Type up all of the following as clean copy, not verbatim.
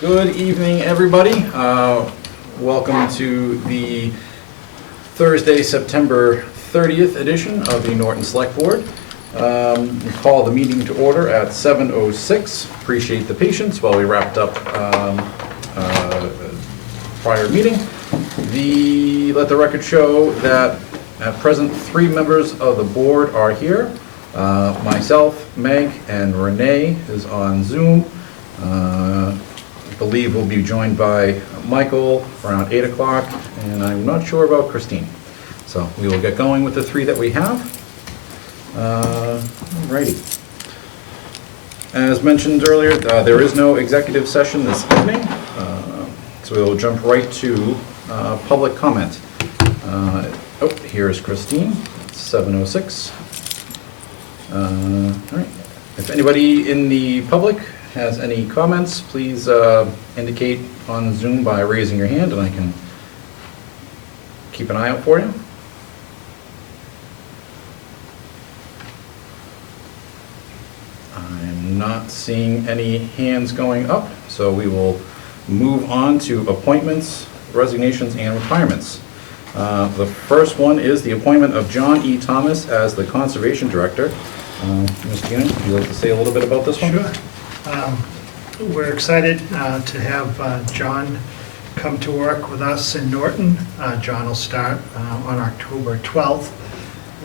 Good evening, everybody. Welcome to the Thursday, September 30th edition of the Norton Select Board. We call the meeting to order at 7:06. Appreciate the patience while we wrapped up prior meeting. Let the record show that at present 3 members of the board are here. Myself, Meg, and Renee is on Zoom. I believe we'll be joined by Michael around 8 o'clock, and I'm not sure about Christine. So we will get going with the 3 that we have. Alrighty. As mentioned earlier, there is no executive session this evening, so we will jump right to public comment. Here's Christine, 7:06. Alright. If anybody in the public has any comments, please indicate on Zoom by raising your hand and I can keep an eye out for you. I'm not seeing any hands going up, so we will move on to appointments, resignations, and retirements. The first one is the appointment of John E. Thomas as the Conservation Director. Ms. Keenan, would you like to say a little bit about this one? Sure. We're excited to have John come to work with us in Norton. John will start on October 12th.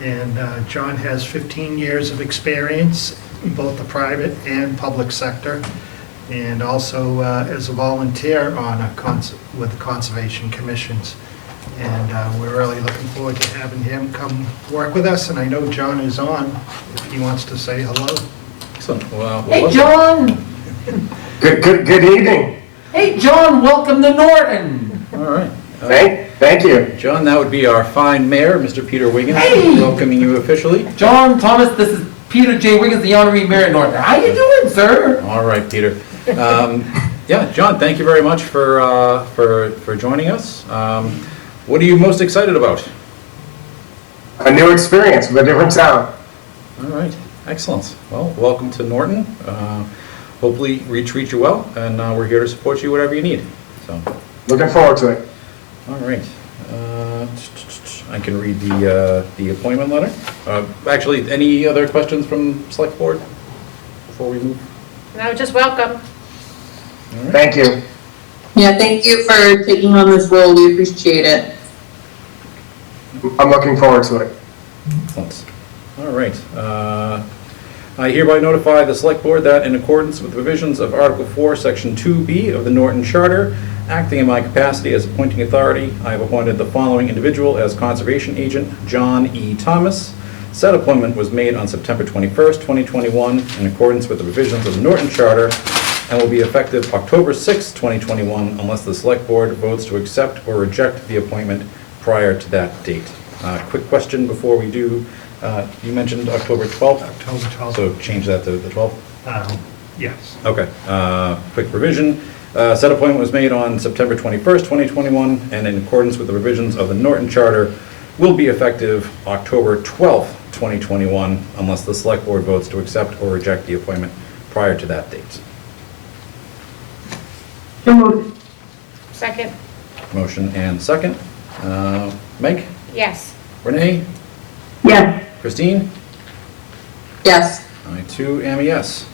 And John has 15 years of experience in both the private and public sector, and also as a volunteer on with the Conservation Commissions. And we're really looking forward to having him come work with us. And I know John is on if he wants to say hello. Excellent. Well, Hey, John! Good evening. Hey, John, welcome to Norton! all right. Thank you. John, that would be our fine mayor, Mr. Peter Wiggins, Hey! welcoming you officially. John Thomas, this is Peter J. Wiggins, the honorary mayor of Norton. How you doing, sir? All right, Peter. Yeah, John, thank you very much for joining us. What are you most excited about? A new experience with a different town. All right, excellent. Well, welcome to Norton. Hopefully we treat you well, and we're here to support you whatever you need. So, Looking forward to it. all right. I can read the appointment letter. Actually, any other questions from Select Board before we move? No, just welcome. All right. Thank you. Yeah, thank you for taking on this role. We appreciate it. I'm looking forward to it. Excellent. All right. I hereby notify the Select Board that in accordance with the provisions of Article 4, Section 2B of the Norton Charter, acting in my capacity as appointing authority, I have appointed the following individual as Conservation Agent, John E. Thomas. Said appointment was made on September 21st, 2021, in accordance with the provisions of the Norton Charter, and will be effective October 6, 2021, unless the Select Board votes to accept or reject the appointment prior to that date. Quick question before we do. You mentioned October 12th? October 12th. So change that to the 12th? Yes. Okay. Quick revision. Said appointment was made on September 21st, 2021, and in accordance with the provisions of the Norton Charter, will be effective October 12th, 2021, unless the Select Board votes to accept or reject the appointment prior to that date. So moved. Second, Motion and second. Meg? yes. Renee? Yes. Christine? Yes. I too am a yes.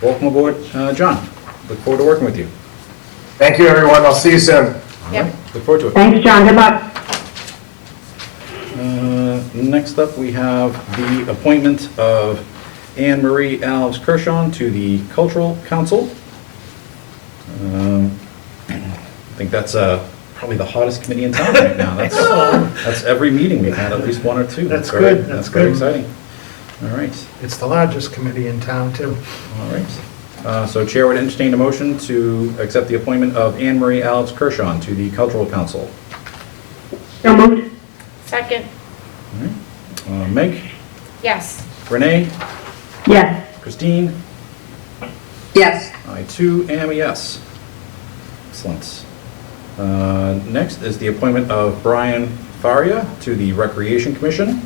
Welcome aboard, John. Look forward to working with you. Thank you, everyone. I'll see you soon. All Yep. right, look forward to it. Thanks, John. Good luck. Next up, we have the appointment of Anne Marie Alves Kershaw to the Cultural Council. I think that's probably the hottest committee in town right now. That's every meeting we've had, at least 1 or 2. That's very- good, That's that's very good. exciting. All right, It's the largest committee in town, too. all right. So Chair would entertain a motion to accept the appointment of Anne Marie Alves Kershaw to the Cultural Council. So moved. Second, All right. Meg? yes. Renee? Yes. Christine? Yes. I too am a yes. Excellent. Next is the appointment of Brian Faria to the Recreation Commission.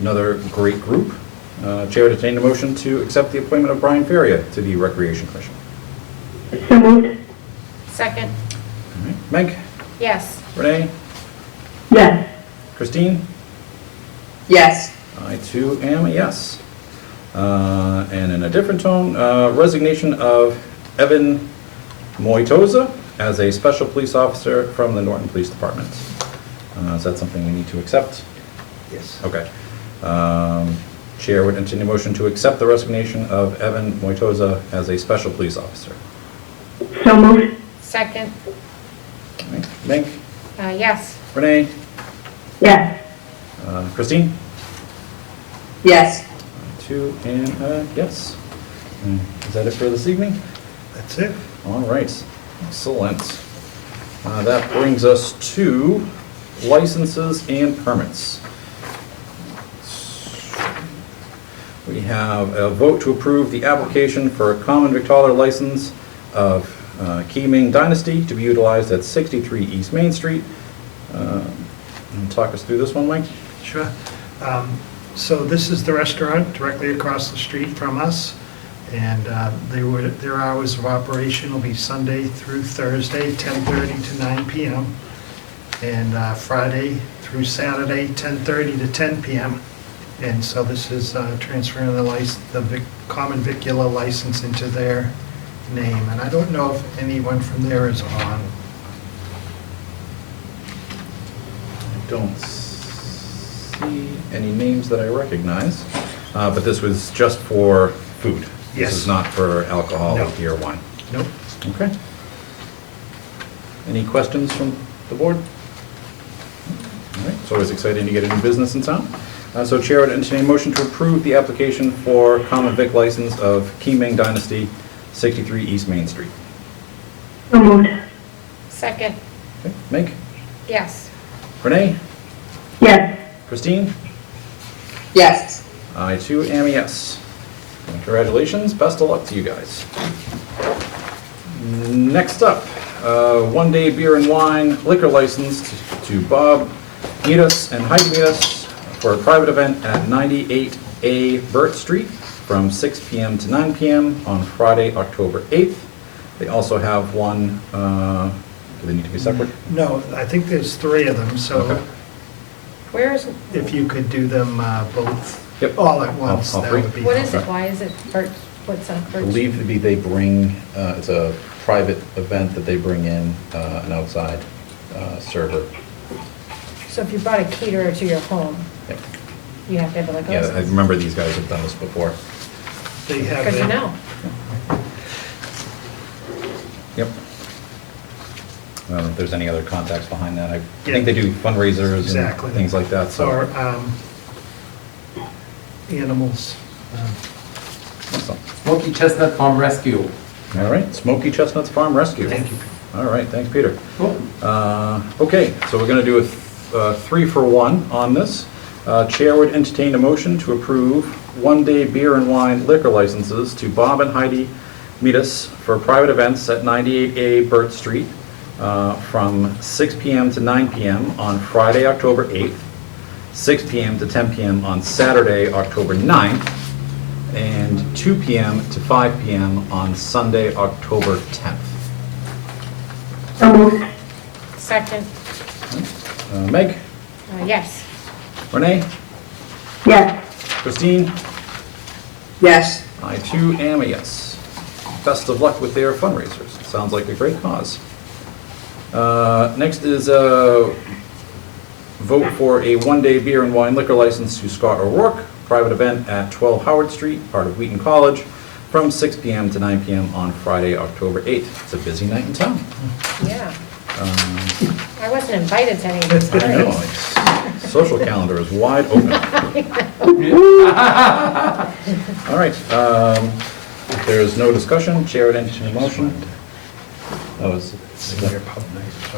Another great group. Chair would entertain a motion to accept the appointment of Brian Faria to the Recreation Commission. So moved. Second. All right. Meg? Yes. Renee? Yes. Christine? Yes. I too am a yes. And in a different tone, resignation of Evan Moitoza as a special police officer from the Norton Police Department. Is that something we need to accept? Yes. Okay. Chair would entertain a motion to accept the resignation of Evan Moitoza as a special police officer. So moved. Second. All right. Meg? Yes. Renee? Yes. Christine? Yes. Two and yes. Is that it for this evening? That's it. All right, excellent. That brings us to licenses and permits. We have a vote to approve the application for a common victualler license of Ming Dynasty to be utilized at 63 East Main Street. Talk us through this one, Mike? Sure. So this is the restaurant directly across the street from us, and their hours of operation will be Sunday through Thursday, 10:30 to 9 p.m., and Friday through Saturday, 10:30 to 10 p.m. And so this is transferring the common vicular license into their name, and I don't know if anyone from there is on. I don't see any names that I recognize, but this was just for food. Yes. This is not for alcohol, No. beer, wine. Nope. Okay. Any questions from the board? All right, it's always exciting to get a new business in town. So Chair would entertain a motion to approve the application for common vic license of Ming Dynasty, 63 East Main Street. So moved. Second. Okay, Meg? Yes. Renee? Yes. Christine? Yes. I too am a yes. Congratulations, best of luck to you guys. Next up, one-day beer and wine liquor license to Bob Meadus and Heidi Meadus for a private event at 98A Burt Street from 6 p.m. to 9 p.m. on Friday, October 8th. They also have one, do they need to be separate? No, I think there's three of them, so Okay. Where is, if you could do them both, Yep. all at once, all that three? would be what is helpful. it? Why is it Bert, what's on I Bert? believe they bring, it's a private event that they bring in, an outside server. So if you brought a caterer to your home, Yep. you have to have a liquor Yeah, I license? remember these guys have done this before. They have Because you it. know. Yep. I don't know if there's any other contacts behind that. I Yeah. think they do fundraisers Exactly. and things like that, so. Or animals. Awesome. Smoky Chestnut Farm Rescue. All right, Smoky Chestnuts Farm Rescue. Thank you. All right, thanks, Peter. Cool. Okay, so we're going to do a 3-for-1 on this. Chair would entertain a motion to approve one-day beer and wine liquor licenses to Bob and Heidi Meadus for private events at 98A Burt Street from 6 p.m. to 9 p.m. on Friday, October 8th, 6 p.m. to 10 p.m. on Saturday, October 9th, and 2 p.m. to 5 p.m. on Sunday, October 10th. So moved. Second. Meg? Yes. Renee? Yes. Christine? Yes. I too am a yes. Best of luck with their fundraisers. Sounds like a great cause. Next is a vote for a one-day beer and wine liquor license to Scott O'Rourke, private event at 12 Howard Street, part of Wheaton College, from 6 p.m. to 9 p.m. on Friday, October 8th. It's a busy night in town. Yeah. I wasn't invited to any of these I know, parties. it's- social calendar is wide open. All right, if there's no discussion, Chair would entertain a motion. Oh, Senior pub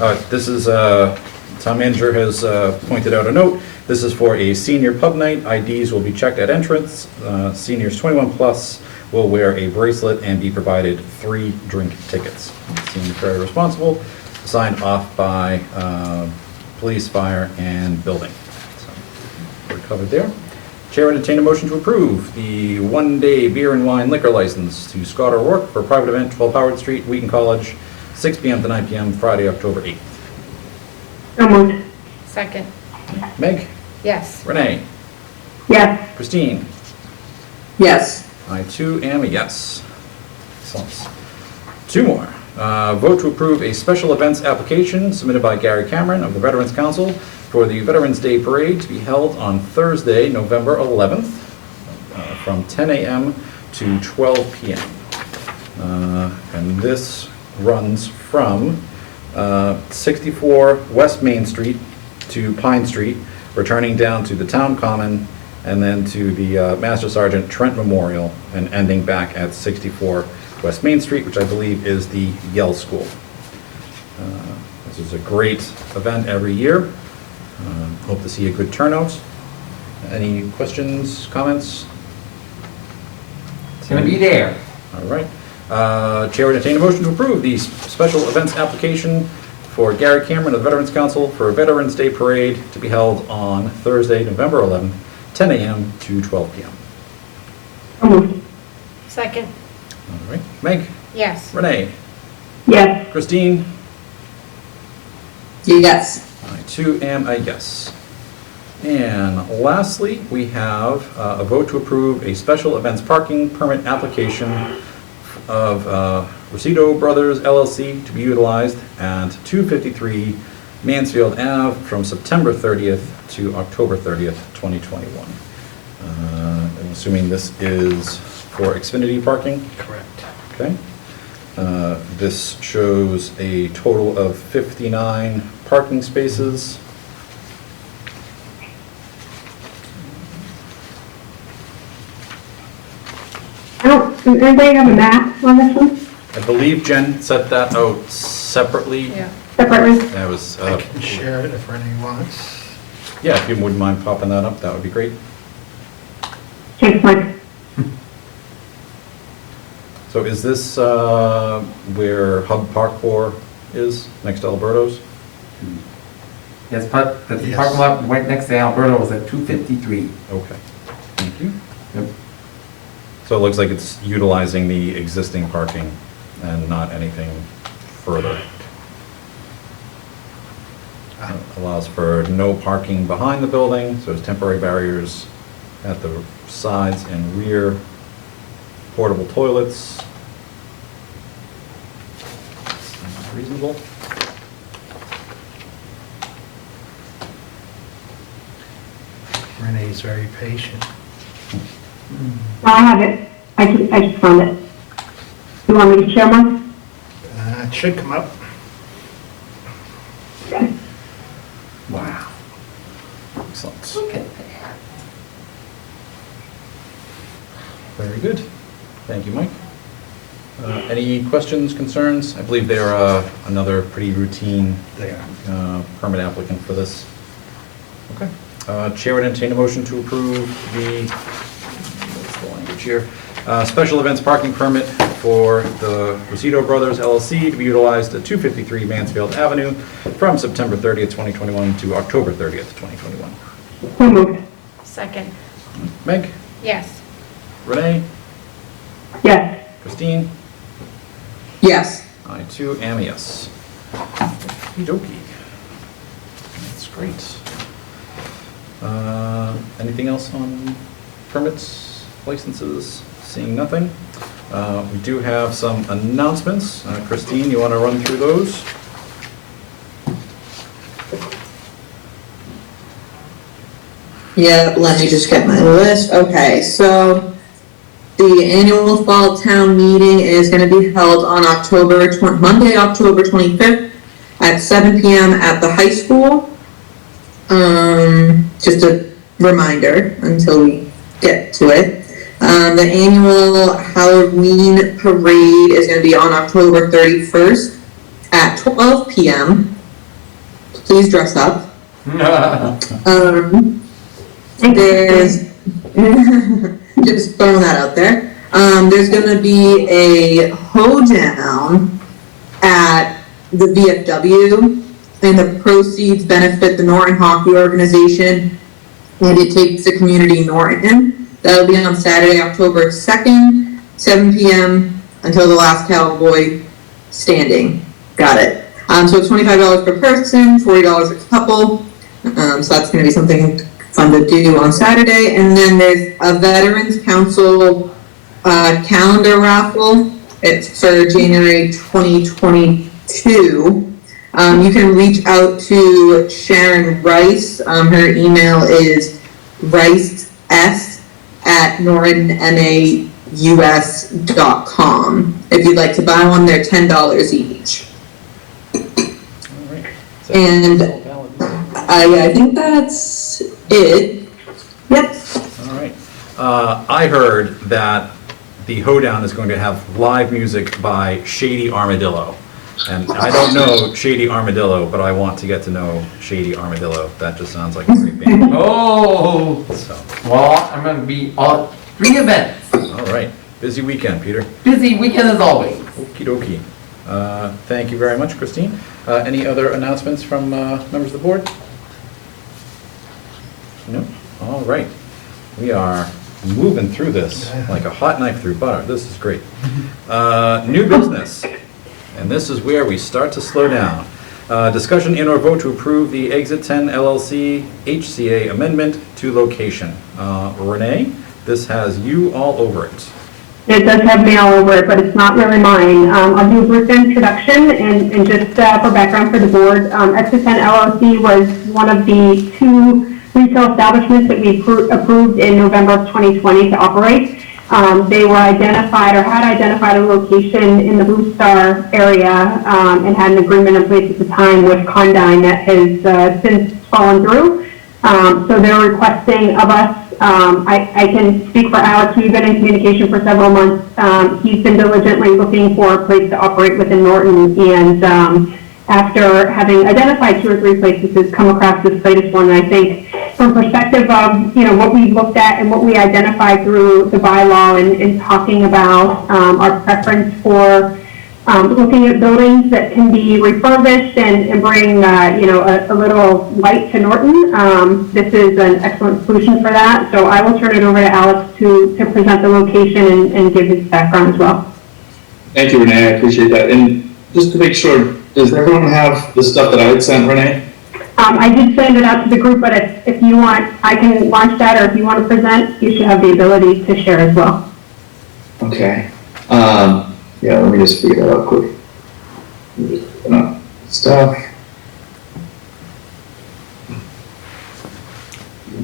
night. This is, town manager has pointed out a note. This is for a senior pub night. IDs will be checked at entrance. Seniors 21 plus will wear a bracelet and be provided 3 drink tickets. Seems very responsible. Signed off by police, fire, and building. So we're covered there. Chair would entertain a motion to approve the one-day beer and wine liquor license to Scott O'Rourke for a private event, 12 Howard Street, Wheaton College, 6 p.m. to 9 p.m., Friday, October 8th. So moved. Second. Meg? Yes. Renee? Yes. Christine? Yes. I too am a yes. Excellent. Two more. Vote to approve a special events application submitted by Gary Cameron of the Veterans Council for the Veterans Day Parade to be held on Thursday, November 11th, from 10 a.m. to 12 p.m. And this runs from 64 West Main Street to Pine Street, returning down to the Town Common, and then to the Master Sergeant Trent Memorial, and ending back at 64 West Main Street, which I believe is the Yale School. This is a great event every year. Hope to see a good turnout. Any questions, comments? It's gonna be there. All right. Chair would entertain a motion to approve the special events application for Gary Cameron of the Veterans Council for a Veterans Day Parade to be held on Thursday, November 11th, 10 a.m. to 12 p.m. So moved. Second. All right. Meg? Yes. Renee? Yes. Christine? Yes. I too am a yes. And lastly, we have a vote to approve a special events parking permit application of Rosito Brothers LLC to be utilized at 253 Mansfield Ave from September 30th to October 30th, 2021. I'm assuming this is for Xfinity parking? Correct. Okay. This shows a total of 59 parking spaces. Does anybody have a map on this one I believe Jen set that out separately. Yeah. separately? That was, I can share it if Renee wants. yeah, if you wouldn't mind popping that up, that would be great. Thanks, Mike. So is this where Hub Parkour is, next to Alberto's? Yes, the Yes. parking lot right next to Alberto was at 253. Okay, thank you. Yep. So it looks like it's utilizing the existing parking and not anything further. Allows for no parking behind the building, so there's temporary barriers at the sides and rear, portable toilets. Sounds reasonable. Renee's very patient. I have it. I just found it. You want me to share mine? It should come up. Okay. Wow. Excellent. Look at that. Very good. Thank you, Mike. Any questions, concerns? I believe they're another pretty routine They are. permit applicant for this. Okay. Chair would entertain a motion to approve the, what's the language here? Special events parking permit for the Rosito Brothers LLC to be utilized at 253 Mansfield Avenue from September 30th, 2021 to October 30th, 2021. So moved. Second. Meg? Yes. Renee? Yes. Christine? Yes. I too am a yes. Okey-dokey. That's great. Anything else on permits, licenses? Seeing nothing. We do have some announcements. Christine, you want to run through those? Yeah, let me just get my list. Okay, so the annual fall town meeting is going to be held on Monday, October 25th at 7 p.m. at the high school. Just a reminder until we get to it. The annual Halloween parade is going to be on October 31st at 12 p.m. Please dress up. There's just throwing that out there. There's going to be a hoedown at the VFW, and the proceeds benefit the Norton Hockey Organization and it takes the community Norton. That'll be on Saturday, October 2nd, 7 p.m. until the last cowboy standing. Got it. So it's $25 per person, $40 a couple. So that's going to be something fun to do on Saturday. And then there's a Veterans Council calendar raffle. It's for January 2022. You can reach out to Sharon Rice. Her email is rices@nortonmaus.com. If you'd like to buy one, they're $10 each. All right. And I think that's it. Yep. All right. I heard that the Hoedown is going to have live music by Shady Armadillo. And I don't know Shady Armadillo, but I want to get to know Shady Armadillo. That just sounds like a great band. Oh, So, well, I'm gonna be on 3 events. all right. Busy weekend, Peter. Busy weekend as always. Okie dokie. Thank you very much, Christine. Any other announcements from members of the board? No? All right. We are moving through this like a hot knife through butter. This is great. New business. And this is where we start to slow down. Discussion and or vote to approve the Exit 10 LLC HCA amendment to location. Renee, this has you all over it. It does have me all over it, but it's not really mine. I'll do a brief introduction and just for background for the board. Exit 10 LLC was one of the 2 retail establishments that we approved in November of 2020 to operate. They were identified or had identified a location in the Blue Star area and had an agreement in place at the time with Condyne that has since fallen through. So they're requesting of us, I can speak for Alex, we've been in communication for several months. He's been diligently looking for a place to operate within Norton, and after having identified 2 or 3 places, has come across this latest one. And I think from perspective of, what we looked at and what we identified through the bylaw and talking about our preference for looking at buildings that can be refurbished and bring, a little light to Norton. This is an excellent solution for that. So I will turn it over to Alex to present the location and give his background as well. Thank you, Renee. I appreciate that. And just to make sure, does everyone have the stuff that I had sent, Renee? I did send it out to the group, but if you want, I can launch that, or if you want to present, you should have the ability to share as well. Okay. Yeah, let me just figure that out quick. Stuff.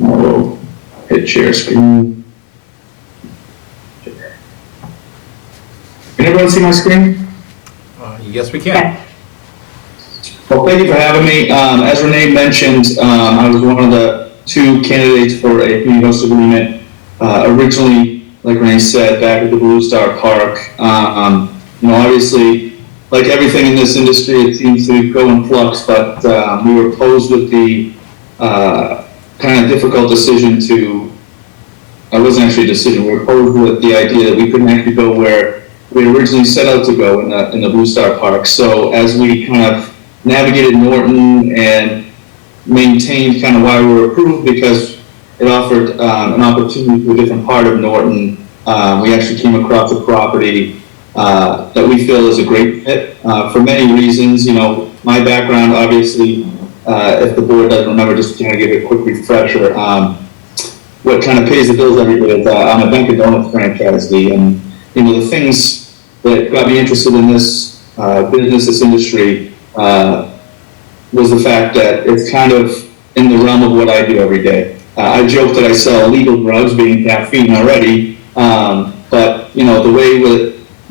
Oh, hit share screen. Can everyone see my screen? Yes, we can. Yes. Well, thank you for having me. As Renee mentioned, I was one of the 2 candidates for a community host agreement. Originally, like Renee said, back at the Blue Star Park. Obviously, like everything in this industry, it seems to go in flux, but we were posed with the kind of difficult decision to, it wasn't actually a decision, we were posed with the idea that we couldn't actually go where we originally set out to go in the Blue Star Park. So as we kind of navigated Norton and maintained kind of why we were approved, because it offered an opportunity to a different part of Norton. We actually came across a property that we feel is a great fit for many reasons. My background, obviously, if the board doesn't remember, just to kind of give a quick refresher, what kind of pays the bills every day is I'm a Dunkin' Donuts franchisee, and the things that got me interested in this business, this industry, was the fact that it's kind of in the realm of what I do every day. I joke that I sell illegal drugs, being caffeine already, but the way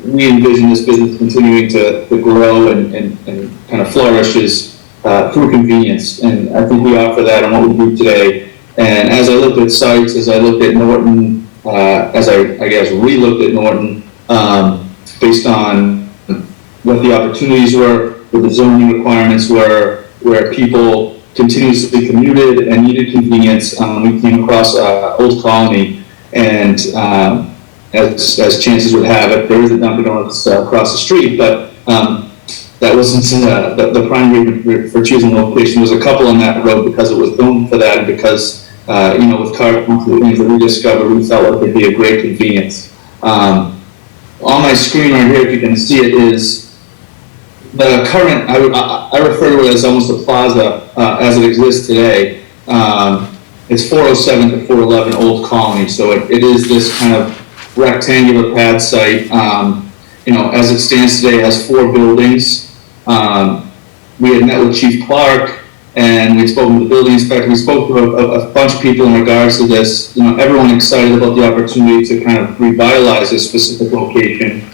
we envision this business continuing to grow and kind of flourish is through convenience, and I think we offer that on what we do today. And as I looked at sites, as I looked at Norton, as I guess re-looked at Norton, based on what the opportunities were, what the zoning requirements were, where people continuously commuted and needed convenience, we came across Old Colony, and as chances would have it, there is a Dunkin' Donuts across the street, but that wasn't the primary reason for choosing the location. There was a couple on that road because it was known for that, and because with car things that we discovered, we felt like it'd be a great convenience. On my screen right here, if you can see it, is the current, I refer to it as almost a plaza as it exists today. It's 407 to 411 Old Colony, so it is this kind of rectangular pad site. As it stands today, it has 4 buildings. We had met with Chief Clark, and we spoke to the building inspector. We spoke to a bunch of people in regards to this. Everyone excited about the opportunity to kind of revitalize this specific location,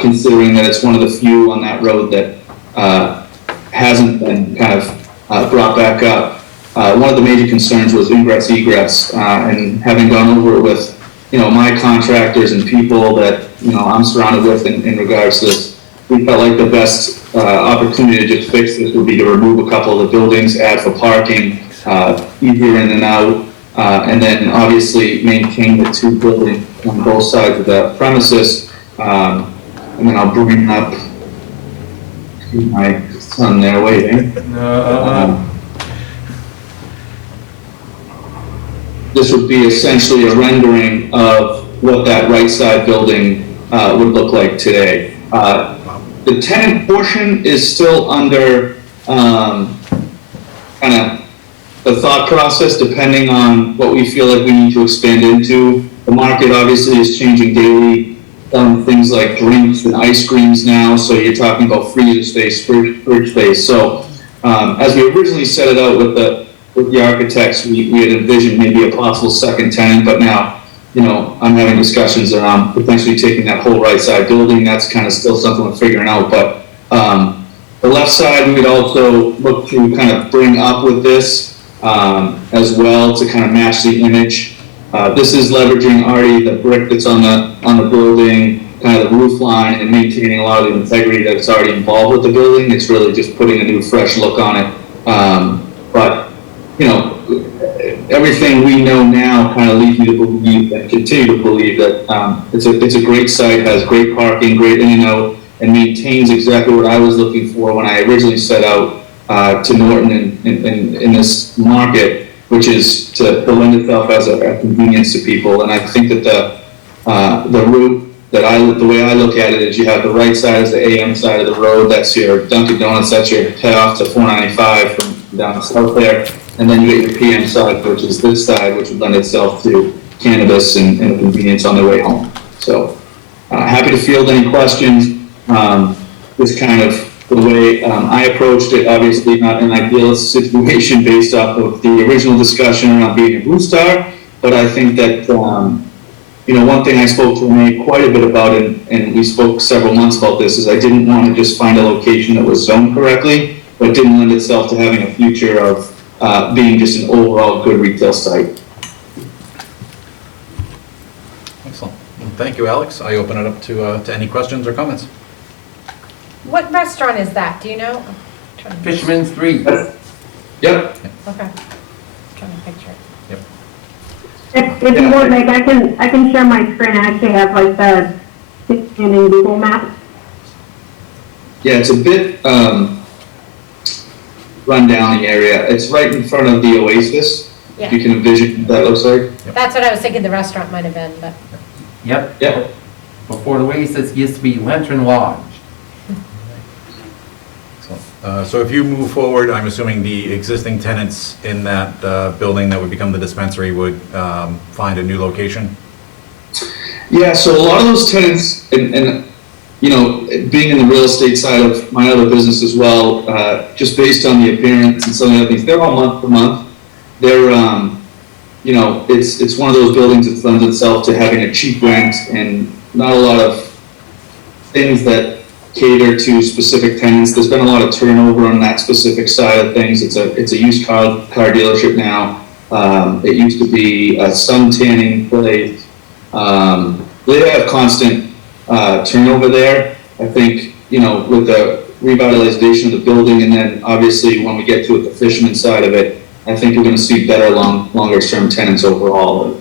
considering that it's one of the few on that road that hasn't been kind of brought back up. One of the major concerns was ingress egress, and having gone over it with my contractors and people that I'm surrounded with in regards to this, we felt like the best opportunity to just fix this would be to remove a couple of the buildings, add for parking, easier in and out, and then obviously maintain the 2 buildings on both sides of the premises. And then I'll bring up my son there waiting. This would be essentially a rendering of what that right side building would look like today. The tenant portion is still under kind of the thought process, depending on what we feel like we need to expand into. The market obviously is changing daily. Things like drinks and ice creams now, so you're talking about freezer space, fridge space. So as we originally set it out with the architects, we had envisioned maybe a possible second tenant, but now, I'm having discussions around potentially taking that whole right side building. That's kind of still something we're figuring out, but the left side, we would also look to kind of bring up with this as well to kind of match the image. This is leveraging already the brick that's on the building, kind of the roof line, and maintaining a lot of the integrity that's already involved with the building. It's really just putting a new, fresh look on it. But everything we know now kind of leads me to believe and continue to believe that it's a great site, has great parking, great in and out, and maintains exactly what I was looking for when I originally set out to Norton in this market, which is to lend itself as a convenience to people. And I think that the route the way I look at it is you have the right side as the AM side of the road. That's your Dunkin' Donuts. That's your head off to 495 from down south there. And then you get your PM side, which is this side, which would lend itself to cannabis and convenience on their way home. So happy to field any questions. This kind of the way I approached it, obviously not an ideal situation based off of the original discussion around being a Blue Star, but I think that one thing I spoke to Renee quite a bit about, and we spoke several months about this, is I didn't want to just find a location that was zoned correctly, but didn't lend itself to having a future of being just an overall good retail site. Excellent. Well, thank you, Alex. I open it up to any questions or comments. What restaurant is that? Do you know? I'm trying to- Fisherman's 3. Yep. Okay. Trying to picture it. If you want, like, I can share my screen. I actually have like the in Google Maps. Yeah, it's a bit run down the area. It's right in front of the Oasis. Yeah. You can envision what that looks like. That's what I was thinking the restaurant might have been, but. Yep. Yep. Before the Oasis used to be Lantern Lodge. So if you move forward, I'm assuming the existing tenants in that building that would become the dispensary would find a new location? Yeah, so a lot of those tenants, and being in the real estate side of my other business as well, just based on the appearance and some of the other things, they're all month to month. They're, it's one of those buildings that lends itself to having a cheap rent and not a lot of things that cater to specific tenants. There's been a lot of turnover on that specific side of things. It's a used car dealership now. It used to be a sun tanning place. They have constant turnover there. I think, with the revitalization of the building, and then obviously when we get to it, the fisherman side of it, I think we're going to see better longer term tenants overall.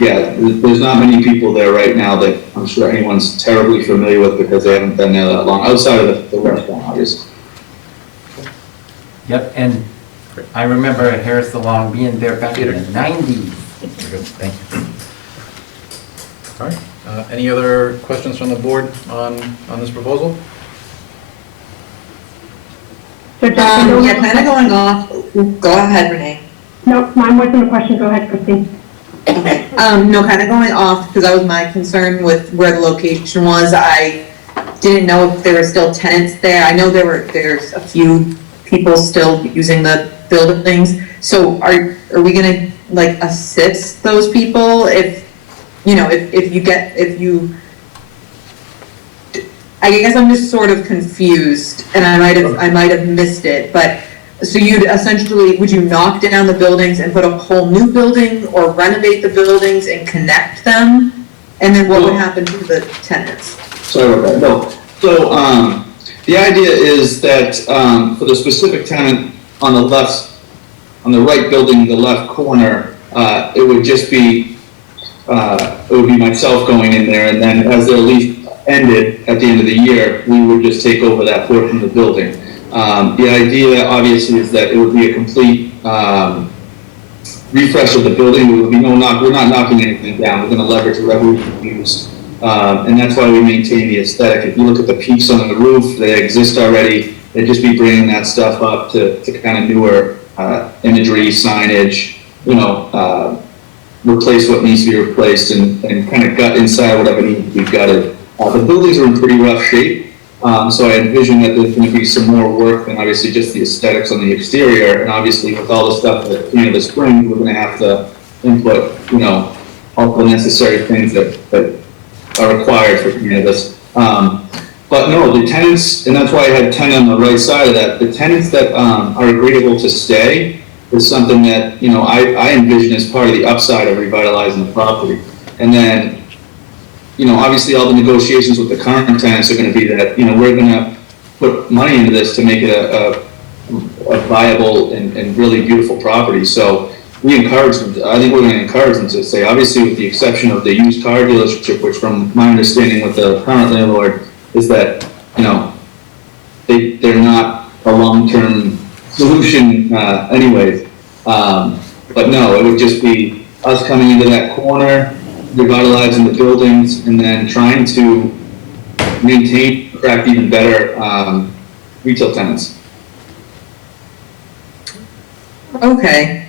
Yeah, there's not many people there right now that I'm sure anyone's terribly familiar with because they haven't been there that long, outside of the restaurant, obviously. Yep, and I remember Harris Salon being there back in Peter. the 90s. Very good, thank you. All right, any other questions from the board on this proposal? So Jack, Yeah, kind of going off, go ahead, Renee. no, mine wasn't a question. Go ahead, Christine. Okay, no, kind of going off, because that was my concern with where the location was. I didn't know if there were still tenants there. I know there's a few people still using the buildings. So are we gonna like assist those people if, you know, I guess I'm just sort of confused, and I might have missed it, but so would you knock down the buildings and put a whole new building, or renovate the buildings and connect them? And then what would happen to the tenants? Sorry about that, no. So, the idea is that, for the specific tenant on the right building, the left corner, it would just be, it would be myself going in there, and then as their lease ended at the end of the year, we would just take over that portion of the building. The idea, obviously, is that it would be a complete, refresh of the building. There would be we're not knocking anything down. We're gonna leverage whatever we can use. And that's why we maintain the aesthetic. If you look at the peaks on the roof, they exist already. They'd just be bringing that stuff up to kind of newer, imagery, signage, you know, replace what needs to be replaced and kind of gut inside whatever needs to be gutted. The buildings are in pretty rough shape. So I envision that there's going to be some more work than obviously just the aesthetics on the exterior. And obviously with all the stuff that cannabis brings, we're going to have to input, you know, all the necessary things that are required for cannabis. But no, the tenants, and that's why I had 10 on the right side of that, the tenants that are agreeable to stay is something that, you know, I envision as part of the upside of revitalizing the property. And then, you know, obviously all the negotiations with the current tenants are going to be that, you know, we're going to put money into this to make it a viable and really beautiful property. So we encourage them, I think we're going to encourage them to say, obviously with the exception of the used car dealership, which from my understanding with the current landlord is that, you know, they're not a long-term solution anyways. But no, it would just be us coming into that corner, revitalizing the buildings, and then trying to maintain, attract even better retail tenants. Okay,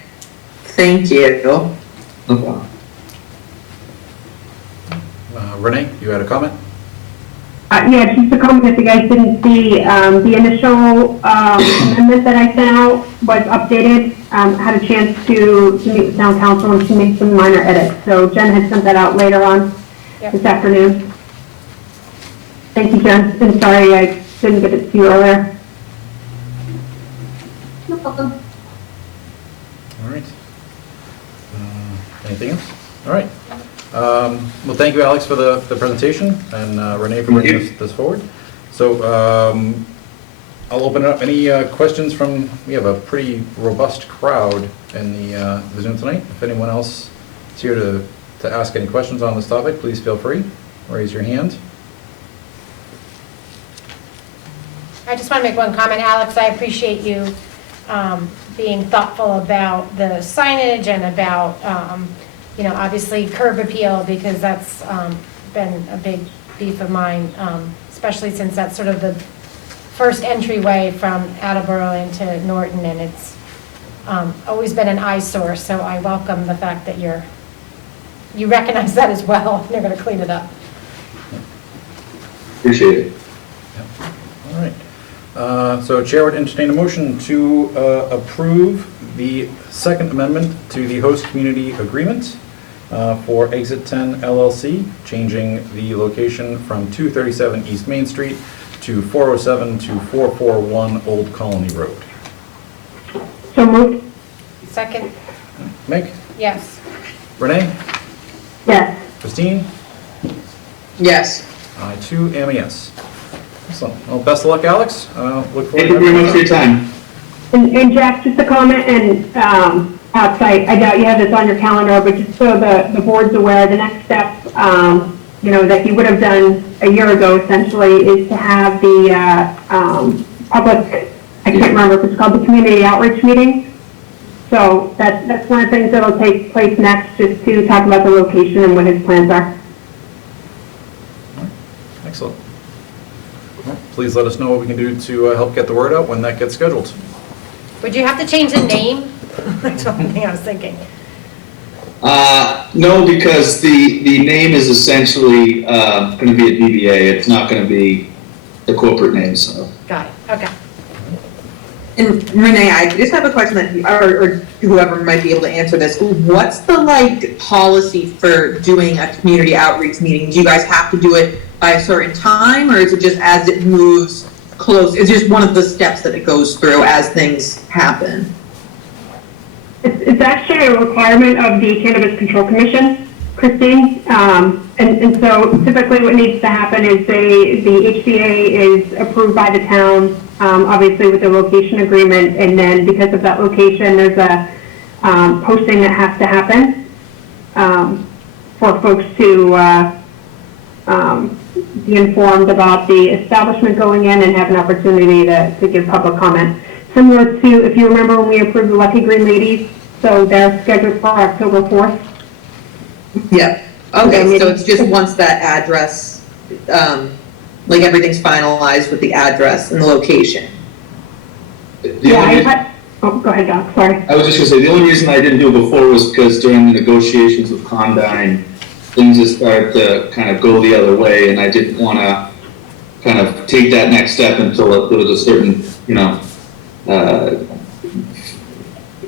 thank you. No problem. Renee, you had a comment? Yeah, just a comment, if you guys didn't see, the initial amendment that I sent out was updated. Had a chance to meet with town council and to make some minor edits. So Jen had sent that out later on this afternoon. Thank you, Jen, and sorry I didn't get it to you earlier. No problem. All right. Anything else? All right. Well, thank you, Alex, for the presentation, and Renee for bringing this forward. So I'll open it up. Any questions from, we have a pretty robust crowd in the Zoom tonight. If anyone else is here to ask any questions on this topic, please feel free. Raise your hand. I just want to make one comment, Alex. I appreciate you being thoughtful about the signage and about, you know, obviously curb appeal, because that's been a big beef of mine, especially since that's sort of the first entryway from Attleboro into Norton, and it's always been an eyesore. So I welcome the fact that you recognize that as well, and you're going to clean it up. Appreciate it. Yep. All right. So Chair would entertain a motion to approve the second amendment to the host community agreement for Exit 10 LLC, changing the location from 237 East Main Street to 407 to 441 Old Colony Road. So moved? Second, Meg? yes. Renee? Yes. Christine? Yes. I too am a yes. Excellent. Well, best of luck, Alex. Look forward Thank you very much for your time. And Jack, just a comment, and outside, I doubt you have this on your calendar, but just so the board's aware, the next step, you know, that you would have done a year ago essentially is to have the public, I can't remember if it's called the community outreach meeting, So that's one of the things that'll take place next, just to talk about the location and what his plans are. Excellent. Well, please let us know what we can do to help get the word out when that gets scheduled. Would you have to change the name? That's one thing I was thinking. No, because the name is essentially going to be a DBA. It's not going to be the corporate name, so. Got it, okay. And Renee, I just have a question that, or whoever might be able to answer this. What's the like policy for doing a community outreach meeting? Do you guys have to do it by a certain time, or is it just as it moves close? It's just one of the steps that it goes through as things happen. It's actually a requirement of the Cannabis Control Commission, Christine. And so typically what needs to happen is the HCA is approved by the town, obviously with the location agreement, and then because of that location, there's a posting that has to happen for folks to be informed about the establishment going in and have an opportunity to give public comment. Similar to, if you remember when we approved the Lucky Green Ladies, so they're scheduled for October 4th. Yep. Okay, so it's just once that address, like everything's finalized with the address and the location. Yeah, oh, go ahead, Doc, sorry. I was just going to say, the only reason I didn't do it before was because during the negotiations with Condyne, things just started to kind of go the other way, and I didn't want to kind of take that next step until there was a certain,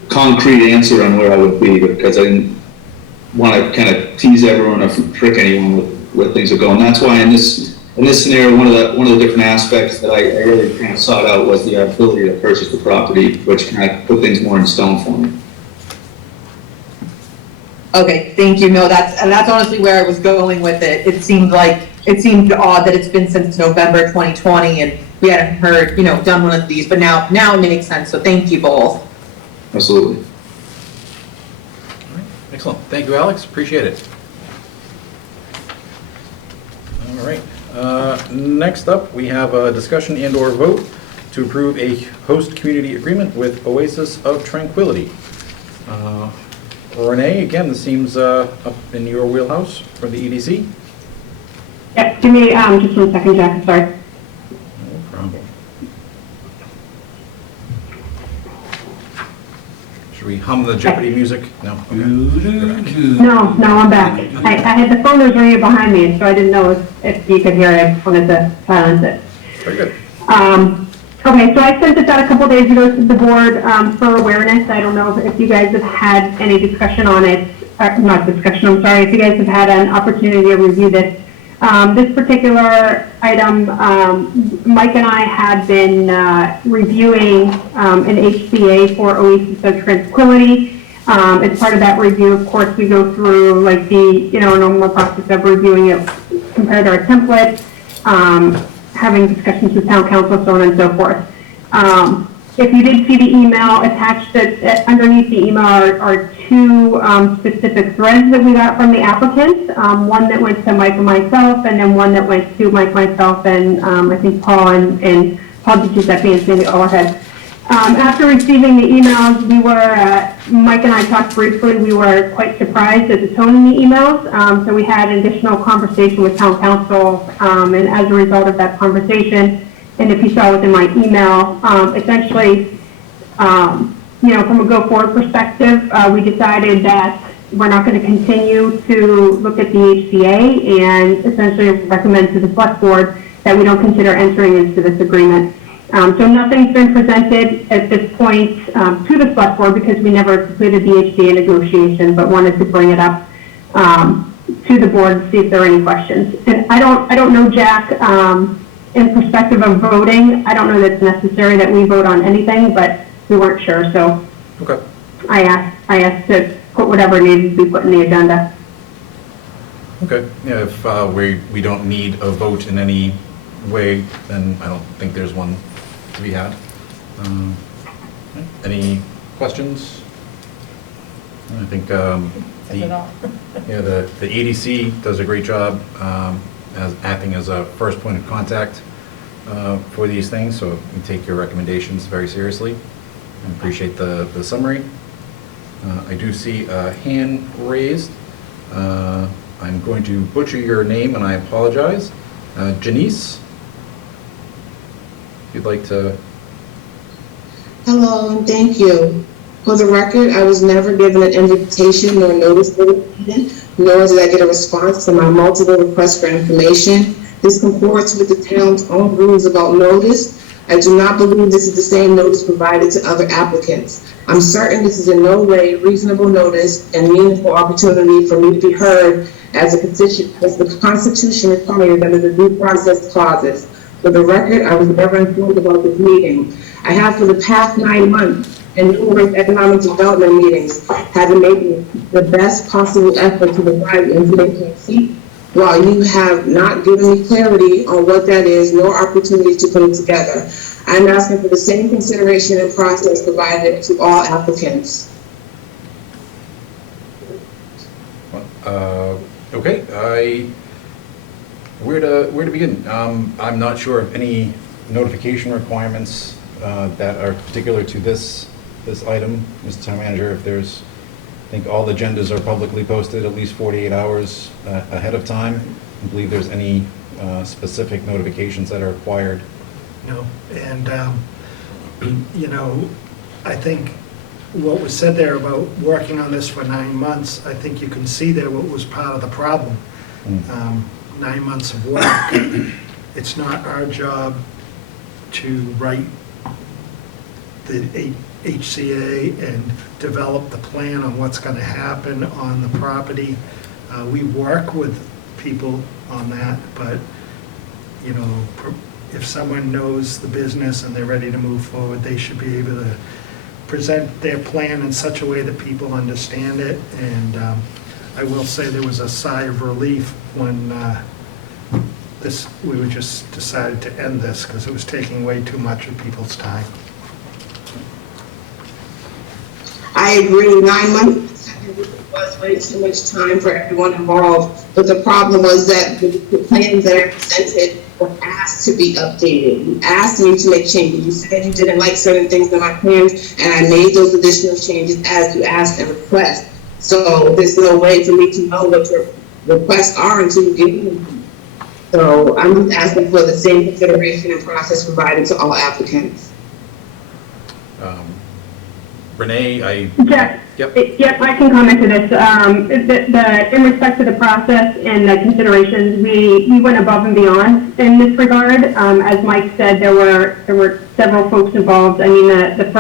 concrete answer on where I would be, because I didn't want to kind of tease everyone or trick anyone with where things are going. That's why in this scenario, one of the different aspects that I really kind of sought out was the ability to purchase the property, which kind of put things more in stone for me. Okay, thank you. No, that's honestly where I was going with it. It seemed odd that it's been since November 2020 and we hadn't heard, done one of these, but now it makes sense. So thank you both. Absolutely. All right. Excellent. Thank you, Alex. Appreciate it. All right. Next up, we have a discussion and/or vote to approve a host community agreement with Oasis of Tranquility. Renee, again, this seems up in your wheelhouse for the EDC. Yep, give me just 1 second, Jack, sorry. No problem. Should we hum the Jeopardy music? No? Okay. No, I'm back. I had the phone that was ringing behind me, so I didn't know if you could hear it. I just wanted to silence it. Very good. Okay, so I sent this out a couple days ago to the board for awareness. I don't know if you guys have had any discussion on it. Not discussion, I'm sorry. If you guys have had an opportunity to review this. This particular item, Mike and I had been reviewing an HCA for Oasis of Tranquility. As part of that review, of course, we go through like the normal process of reviewing it compared to our template, having discussions with town council, so on and so forth. If you did see the email attached, underneath the email are two specific threads that we got from the applicants. One that went to Mike and myself, and then one that went to Mike, myself, and I think Paul and Paul Giuseppe and Sandy Overhead. After receiving the emails, we were, Mike and I talked briefly, we were quite surprised at the tone in the emails. So we had an additional conversation with town council, and as a result of that conversation, and if you saw within my email, essentially, from a go-forward perspective, we decided that we're not going to continue to look at the HCA and essentially recommend to the select board that we don't consider entering into this agreement. So nothing's been presented at this point to the select board because we never completed the HCA negotiation, but wanted to bring it up to the board to see if there are any questions. And I don't know, Jack, in perspective of voting, I don't know that it's necessary that we vote on anything, but we weren't sure, so Okay. I asked to put whatever needed to be put in the agenda. Okay. Yeah, if we don't need a vote in any way, then I don't think there's one to be had. Any questions? I think the EDC does a great job as acting as a first point of contact for these things, so we take your recommendations very seriously and appreciate the summary. I do see a hand raised. I'm going to butcher your name, and I apologize. Janice, if you'd like to. Hello, and thank you. For the record, I was never given an invitation nor notice for the meeting, nor did I get a response to my multiple requests for information. This comports with the town's own rules about notice. I do not believe this is the same notice provided to other applicants. I'm certain this is in no way reasonable notice and meaningful opportunity for me to be heard as the Constitution requires under the due process clauses. For the record, I was never informed about this meeting. I have for the past 9 months in numerous economic development meetings have been making the best possible effort to provide the information while you have not given me clarity on what that is nor opportunity to put it together. I'm asking for the same consideration and process provided to all applicants. Okay, where to begin? I'm not sure of any notification requirements that are particular to this item, Mr. Town Manager. If there's, I think all agendas are publicly posted at least 48 hours ahead of time. I believe there's any specific notifications that are required. No, and, you know, I think what was said there about working on this for 9 months, I think you can see there what was part of the problem. 9 months of work. It's not our job to write the HCA and develop the plan on what's going to happen on the property. We work with people on that, but, you know, if someone knows the business and they're ready to move forward, they should be able to present their plan in such a way that people understand it. And I will say there was a sigh of relief when we were just decided to end this because it was taking way too much of people's time. I agree, 9 months was way too much time for everyone involved, but the problem was that the plans that I presented were asked to be updated. You asked me to make changes. You said you didn't like certain things in my plans, and I made those additional changes as you asked and request. So there's no way for me to know what your requests are until you give them. So I'm just asking for the same consideration and process provided to all applicants. Renee, Jeff, Yep. Yep, I can comment to this. In respect to the process and the considerations, we went above and beyond in this regard. As Mike said, there were several folks involved. I mean, the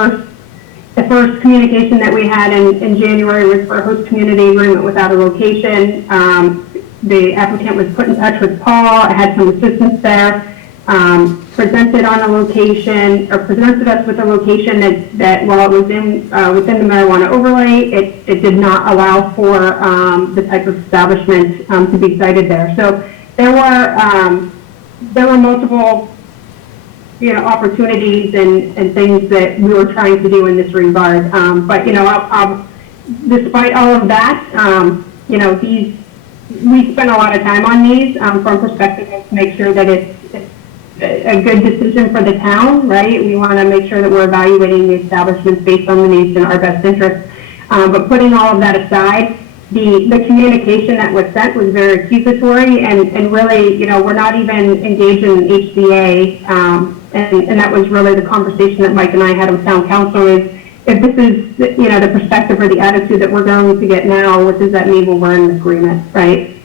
first communication that we had in January was for a host community agreement without a location. The applicant was put in touch with Paul. I had some assistance there. Presented on a location, or presented us with a location that while it was within the marijuana overlay, it did not allow for the type of establishment to be sited there. So there were multiple, opportunities and things that we were trying to do in this regard. But despite all of that, we spent a lot of time on these from perspective of to make sure that it's a good decision for the town, right? We want to make sure that we're evaluating the establishments based on the needs and our best interest. But putting all of that aside, the communication that was sent was very accusatory and really, we're not even engaged in HCA. And that was really the conversation that Mike and I had with town council is, if this is, the perspective or the attitude that we're going to get now, what does that mean when we're in agreement, right?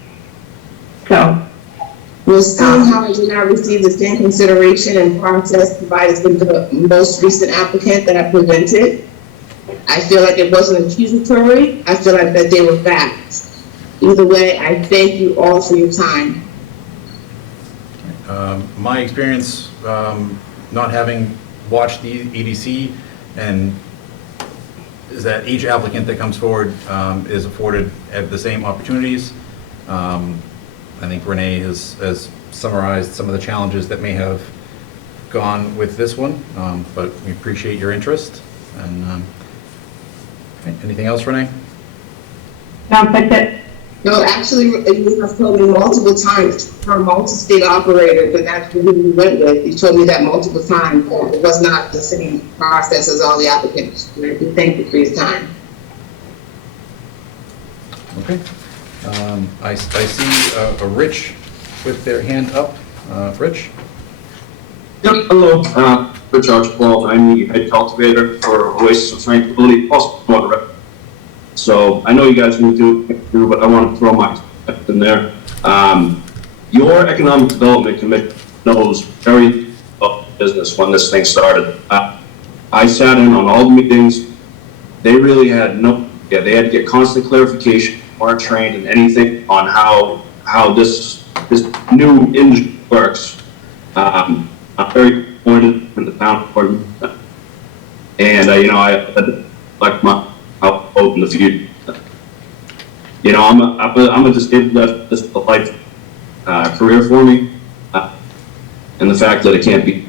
So. Well, somehow I did not receive the same consideration and process provided to the most recent applicant that I presented. I feel like it wasn't accusatory. I feel like that they were facts. Either way, I thank you all for your time. My experience, not having watched the EDC, and is that each applicant that comes forward is afforded the same opportunities. I think Renee has summarized some of the challenges that may have gone with this one, but we appreciate your interest. And okay, anything else, Renee? No, that's it. No, actually, you have told me multiple times for a multi-state operator, but that's who we went with. You told me that multiple times. It was not the same process as all the applicants. And I do thank you for your time. Okay. I see a Rich with their hand up. Rich? Yep, hello, Rich Archibald, I'm the head cultivator for Oasis of Tranquility, also water. So I know you guys will do it through, but I want to throw my step in there. Your Economic Development Commission knows very about business when this thing started. I sat in on all the meetings. They really had they had to get constant clarification, weren't trained in anything on how this new industry works. I'm very disappointed in the town board, and I like my vote in the future. I'm a disabled veteran. This is a life career for me, and the fact that it can't be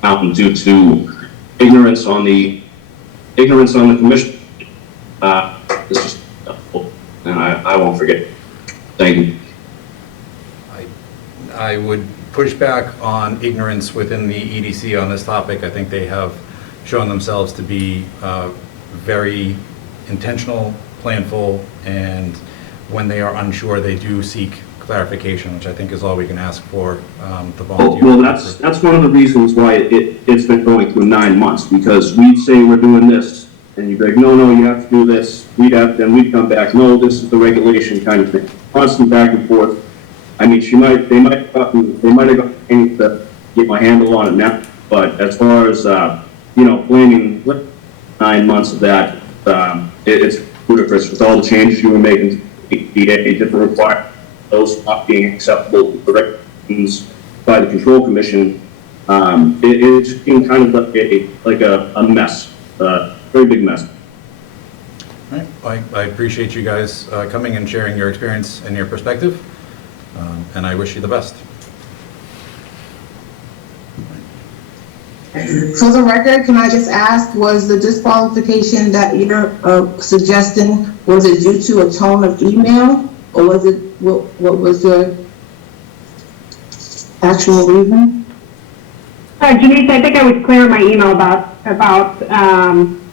found due to ignorance on the commission is just and I won't forget. Thank you. I would push back on ignorance within the EDC on this topic. I think they have shown themselves to be very intentional, planful, and when they are unsure, they do seek clarification, which I think is all we can ask for the volunteer. Well, that's one of the reasons why it's been going through 9 months, because we'd say we're doing this, and you'd be like, no, you have to do this. Then we'd come back, no, this is the regulation kind of thing. Constant back and forth. I mean, they might have gotten to get my handle on it now, but as far as, blaming 9 months of that, it's ludicrous with all the changes you were making to EPA, different requirements, those not being acceptable to the regulations by the Control Commission. It's just being kind of like a mess, very big mess. All right. I appreciate you guys coming and sharing your experience and your perspective. And I wish you the best. For the record, can I just ask, was the disqualification that you're suggesting, was it due to a tone of email, or was it, what was the actual reason? Janice, I think I was clear in my email about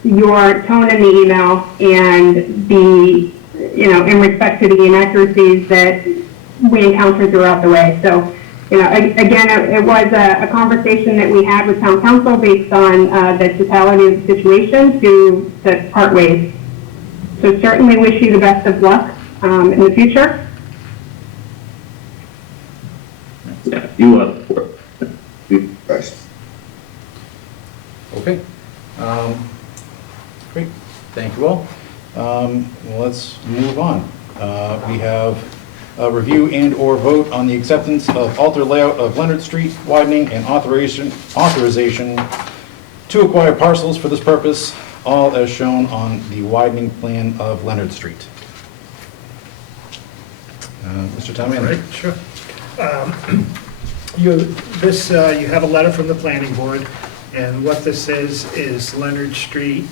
your tone in the email and the, in respect to the inaccuracies that we encountered throughout the way. So, again, it was a conversation that we had with town council based on the totality of the situation to part ways. So certainly wish you the best of luck in the future. Yeah, you are. Okay. Great. Thank you all. Let's move on. We have a review and/or vote on the acceptance of altered layout of Leonard Street widening and authorization to acquire parcels for this purpose, all as shown on the widening plan of Leonard Street. Mr. Town Manager. Right, sure. You have a letter from the planning board, and what this is Leonard Street.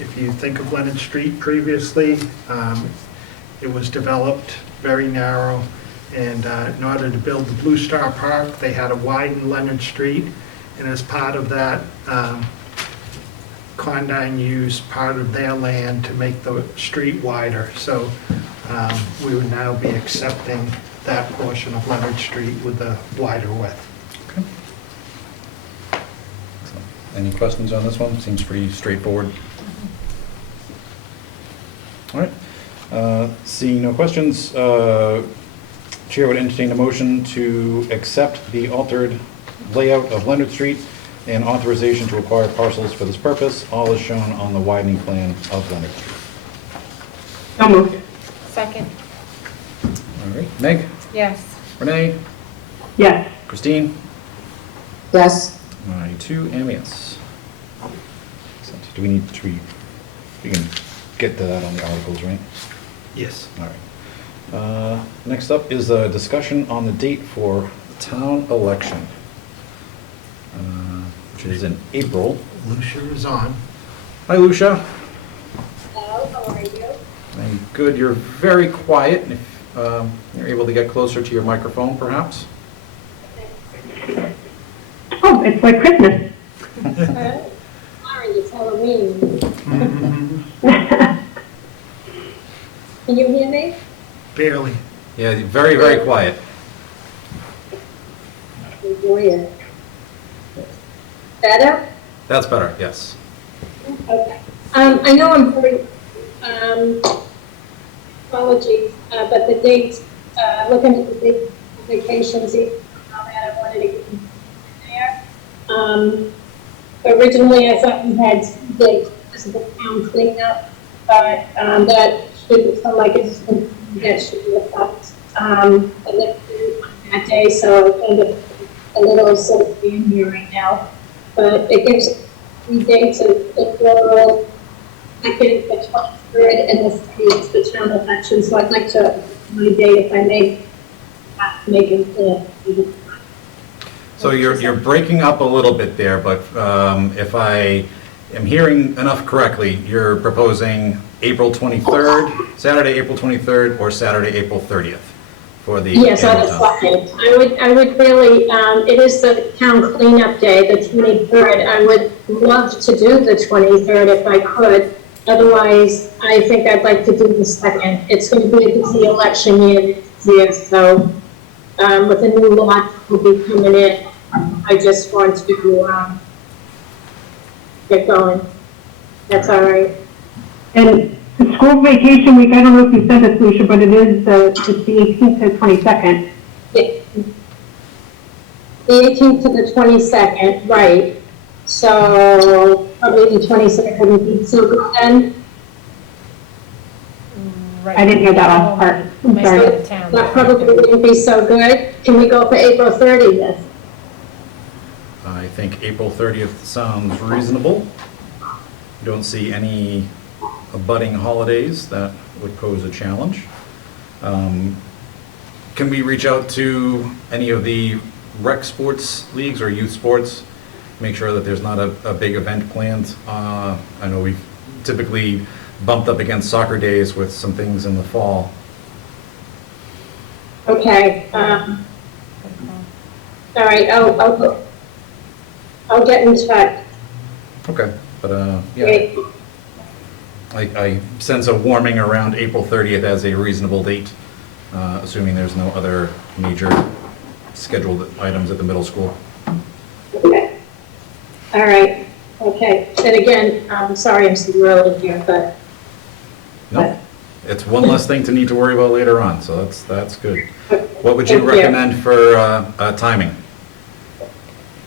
If you think of Leonard Street previously, it was developed very narrow, and in order to build the Blue Star Park, they had to widen Leonard Street, and as part of that, Condyne used part of their land to make the street wider. So we would now be accepting that portion of Leonard Street with the wider width. Okay. Any questions on this one? Seems pretty straightforward. All right. Seeing no questions, Chair would entertain a motion to accept the altered layout of Leonard Street and authorization to acquire parcels for this purpose, all as shown on the widening plan of Leonard Street. So moved. Second. All right. Meg? Yes. Renee? Yes. Christine? Yes. I too am yes. Excellent. Do we need to we can get to that on the articles, right? Yes. All right. Next up is a discussion on the date for town election, which is in April. Lucia is on. Hi, Lucia. Hello, how are you? I'm good. You're very quiet. If you're able to get closer to your microphone, perhaps. Oh, it's like Christmas. Sorry, it's Halloween. Can you hear me? Barely. Yeah, very, very quiet. Enjoy it. Better? That's better, yes. Okay. I know I'm very, apologies, but the dates, looking at the date for vacations, even how that I wanted to get in there. Originally, I thought we had 2 dates, this is the town cleanup, but that should sound like it's, that should be a fact. And then that day, so kind of a little sort of being here right now. But it gives 3 dates of April 2nd, the 23rd, and the 30th, the town election. So I'd like to, my date, if I may, make it clear. So you're breaking up a little bit there, but if I am hearing enough correctly, you're proposing April 23rd, Saturday, April 23rd, or Saturday, April 30th for the Yes, on annual the town. second. I would really, it is the town cleanup day, the 23rd. I would love to do the 23rd if I could. Otherwise, I think I'd like to do the second. It's going to be a busy election year this year, so with a new lot will be coming in, I just want to get going. That's all right. And the school vacation week, I don't know if you said this, Lucia, but it's the 18th to 22nd. The 18th to the 22nd, right. So probably the 22nd would be so good then. Right. I didn't hear that last part. I'm My sorry. side of town. That probably wouldn't be so good. Can we go for April 30th? I think April 30th sounds reasonable. Don't see any abutting holidays that would pose a challenge. Can we reach out to any of the rec sports leagues or youth sports? Make sure that there's not a big event planned. I know we've typically bumped up against soccer days with some things in the fall. Okay. All right, I'll get in touch. Okay, but yeah, Okay. I sense a warming around April 30th as a reasonable date, assuming there's no other major scheduled items at the middle school. Okay. All right, okay. And again, I'm sorry I'm so early here, but No, it's one less thing to need to worry about later on, so that's good. What would you Thank you. recommend for timing?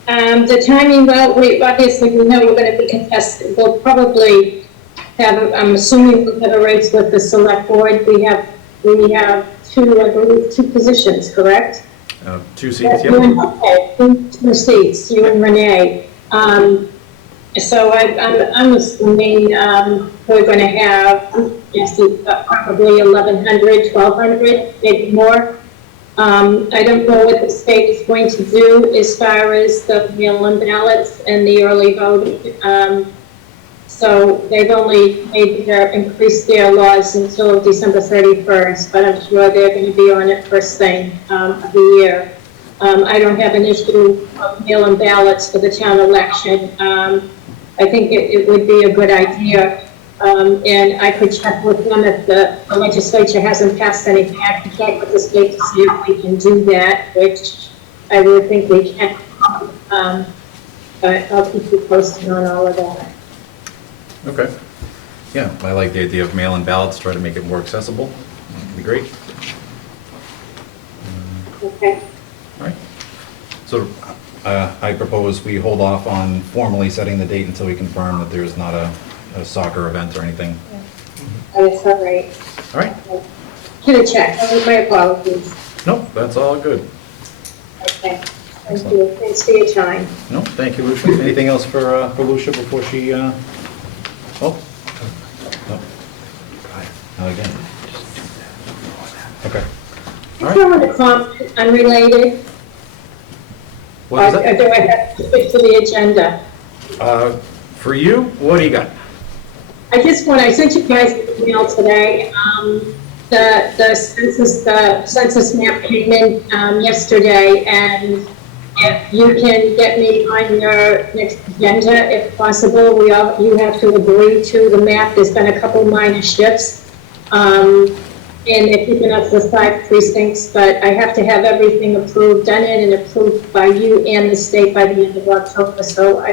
the timing, well, we obviously we know we're going to be contested. We'll probably have, I'm assuming we'll have a race with the select board. We have two, I believe, 2 positions, correct? 2 seats, You yep. and- Okay, 2 seats, you and Renee. So I'm assuming we're going to have, yes, probably 1,100, 1,200, maybe more. I don't know what the state is going to do as far as the mail-in ballots and the early voting. So they've only increased their laws until December 31st, but I'm sure they're going to be on it first thing of the year. I don't have an issue of mail-in ballots for the town election. I think it would be a good idea. And I could check with them if the legislature hasn't passed anything. I can check with the state to see if we can do that, which I would think we can. But I'll keep you posted on all of that. Okay. Yeah, I like the idea of mail-in ballots, try to make it more accessible. That'd be great. Okay. All right. So I propose we hold off on formally setting the date until we confirm that there's not a soccer event or anything. That's all right. All right. Should have checked. My apologies. Nope, that's all good. Okay. Thank you. Thanks for your time. No, thank you, Lucia. Anything else for Lucia before she, oh. No. Not again. Okay. All I right. want to comment unrelated. What is Or that? do I have to stick to the agenda? For you, what do you got? I sent you guys an email today. The census map came in yesterday, and if you can get me on your next agenda, if possible, you have to agree to the map. There's been a couple minor shifts. and they're keeping us the 5 precincts, but I have to have everything approved, done and approved by you and the state by the end of October, so I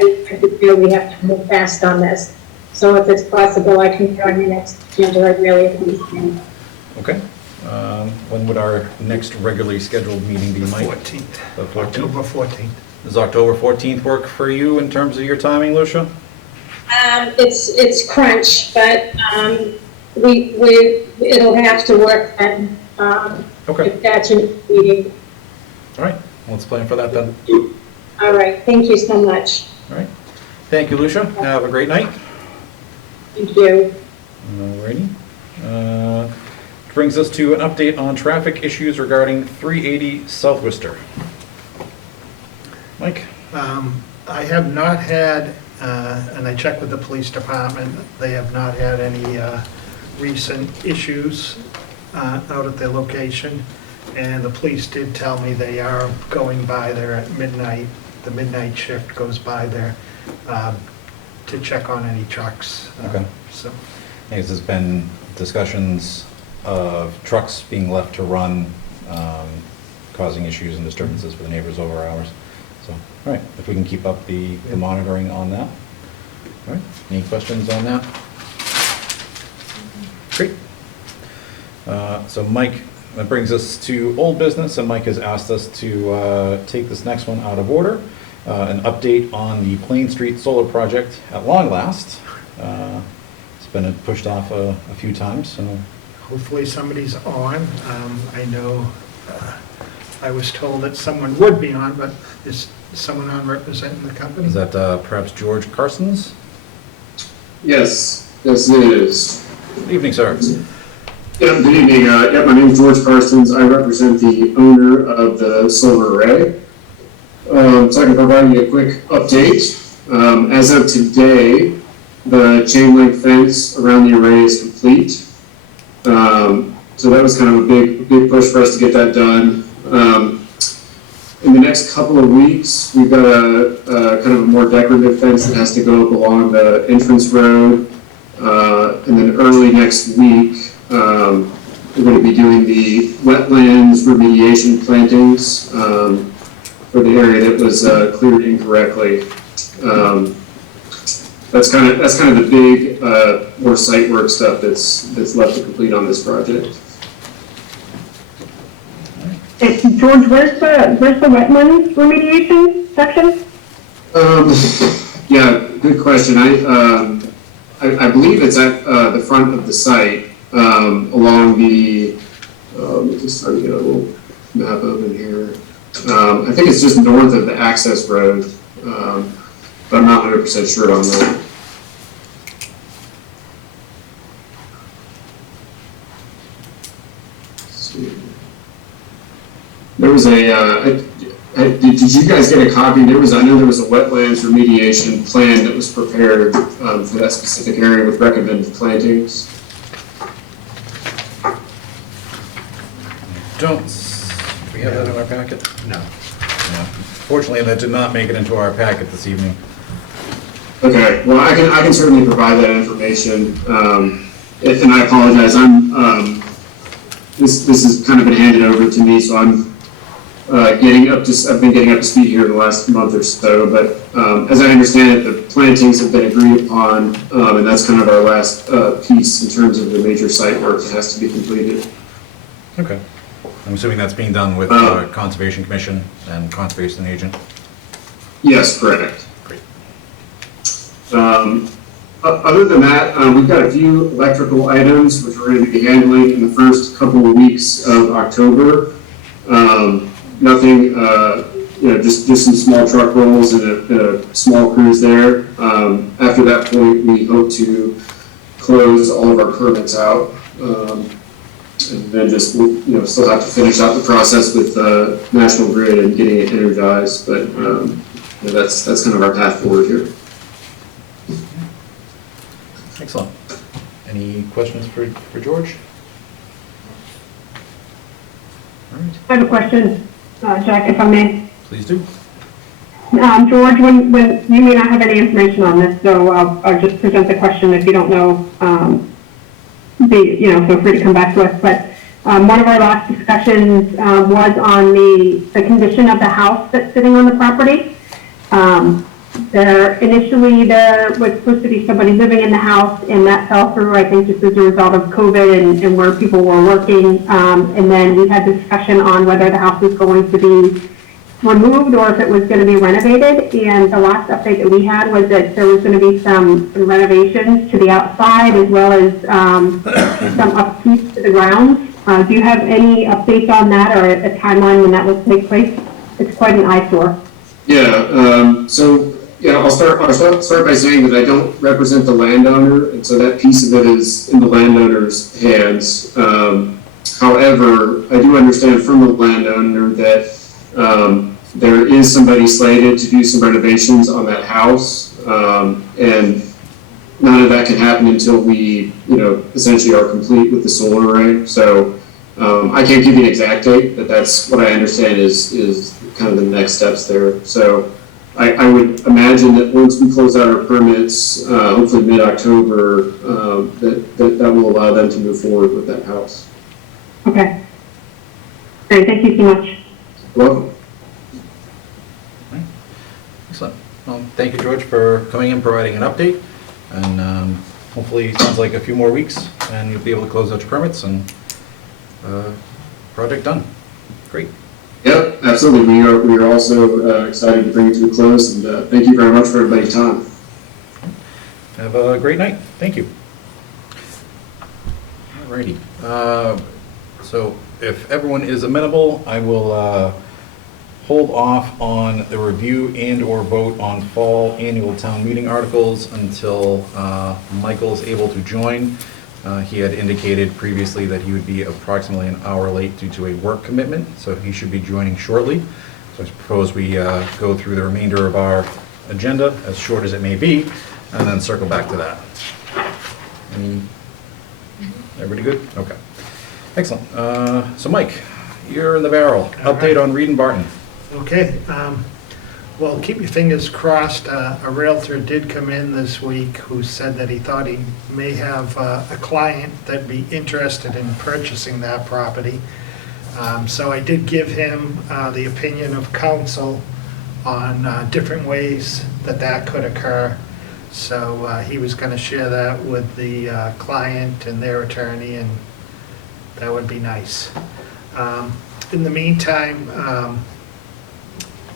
feel we have to move fast on this. So if it's possible, I can join you next agenda, I really appreciate it. Okay. When would our next regularly scheduled meeting be, Mike? 14th, The 14th? October 14th. Does October 14th work for you in terms of your timing, Lucia? It's crunch, but, it'll have to work then, Okay. if that's your meeting. All right, let's plan for that then. All right, thank you so much. All right. Thank you, Lucia. Have a great night. Thank you. Alrighty. Brings us to an update on traffic issues regarding 380 South Worcester. Mike? I have not had, and I checked with the police department, they have not had any recent issues out at their location. And the police did tell me they are going by there at midnight. The midnight shift goes by there to check on any trucks. Okay. So, There's been discussions of trucks being left to run, causing issues and disturbances for the neighbors over hours. So, all right, if we can keep up the monitoring on that. All right, any questions on that? Great. So Mike, that brings us to old business, and Mike has asked us to take this next one out of order. An update on the Plain Street Solar Project at long last. It's been pushed off a few times, so. hopefully somebody's on. I know I was told that someone would be on, but is someone on representing the company? Is that perhaps George Carson's? Yes, yes it is. Good evening, sir. Yeah, good evening. My name is George Carstens. I represent the owner of the solar array. So I can provide you a quick update. As of today, the chain link fence around the array is complete. So that was kind of a big push for us to get that done. In the next couple of weeks, we've got a kind of a more decorative fence that has to go up along the entrance road. And then early next week, we're going to be doing the wetlands remediation plantings for the area that was cleared incorrectly. That's kind of the big, more site work stuff that's left to complete on this project. Hey, George, where's the wetlands remediation section? Yeah, good question. I believe it's at the front of the site, along the, let me just try to get a little map open here. I think it's just north of the access road, but I'm not 100% sure on that. Let's see. There was did you guys get a copy? I know there was a wetlands remediation plan that was prepared for that specific area with recommended plantings. Do we have that in our packet? No. Fortunately, that did not make it into our packet this evening. Okay, well, I can certainly provide that information. And I apologize. This has kind of been handed over to me, so I'm I've been getting up to speed here in the last month or so. But as I understand it, the plantings have been agreed upon, and that's kind of our last piece in terms of the major site work that has to be completed. Okay. I'm assuming that's being done with Conservation Commission and Conservation Agent? Yes, correct. Great. Other than that, we've got a few electrical items which we're going to be handling in the first couple of weeks of October. Nothing, just some small truck rolls and a small crews there. After that point, we hope to close all of our permits out. And then just, still have to finish out the process with National Grid and getting it energized. But that's kind of our path forward here. Excellent. Any questions for George? All right. I have a question, Jack, if I may. Please do. George, when you may not have any information on this, so I'll just present the question. If you don't know, feel free to come back to us. But One of our last discussions was on the condition of the house that's sitting on the property. Initially, there was supposed to be somebody living in the house, and that fell through, I think, just as a result of COVID and where people were working. And then we had discussion on whether the house was going to be removed or if it was going to be renovated. And the last update that we had was that there was going to be some renovations to the outside as well as some upkeep to the grounds. Do you have any updates on that or a timeline when that will take place? It's quite an eyesore. Yeah, I'll start by saying that I don't represent the landowner, and so that piece of it is in the landowner's hands. However, I do understand from the landowner that there is somebody slated to do some renovations on that house, and none of that can happen until we, essentially are complete with the solar array. So I can't give you an exact date, but that's what I understand is kind of the next steps there. So I would imagine that once we close out our permits, hopefully mid-October, that will allow them to move forward with that house. Okay. Great, thank you so much. Welcome. Excellent. Well, thank you, George, for coming in, providing an update, and hopefully it sounds like a few more weeks, and you'll be able to close out your permits and project done. Great. Yep, absolutely. We are also excited to bring it to a close, and thank you very much for everybody's time. Have a great night. Thank you. Alrighty. So if everyone is amenable, I will hold off on the review and or vote on fall annual town meeting articles until Michael is able to join. He had indicated previously that he would be approximately an hour late due to a work commitment, so he should be joining shortly. So I suppose we go through the remainder of our agenda, as short as it may be, and then circle back to that. Everybody good? Okay. Excellent. So Mike, you're in the barrel. Update on Reed and Barton. Okay, well, keep your fingers crossed. A Realtor did come in this week who said that he thought he may have a client that'd be interested in purchasing that property. So I did give him the opinion of counsel on different ways that could occur. So he was going to share that with the client and their attorney, and that would be nice. In the meantime,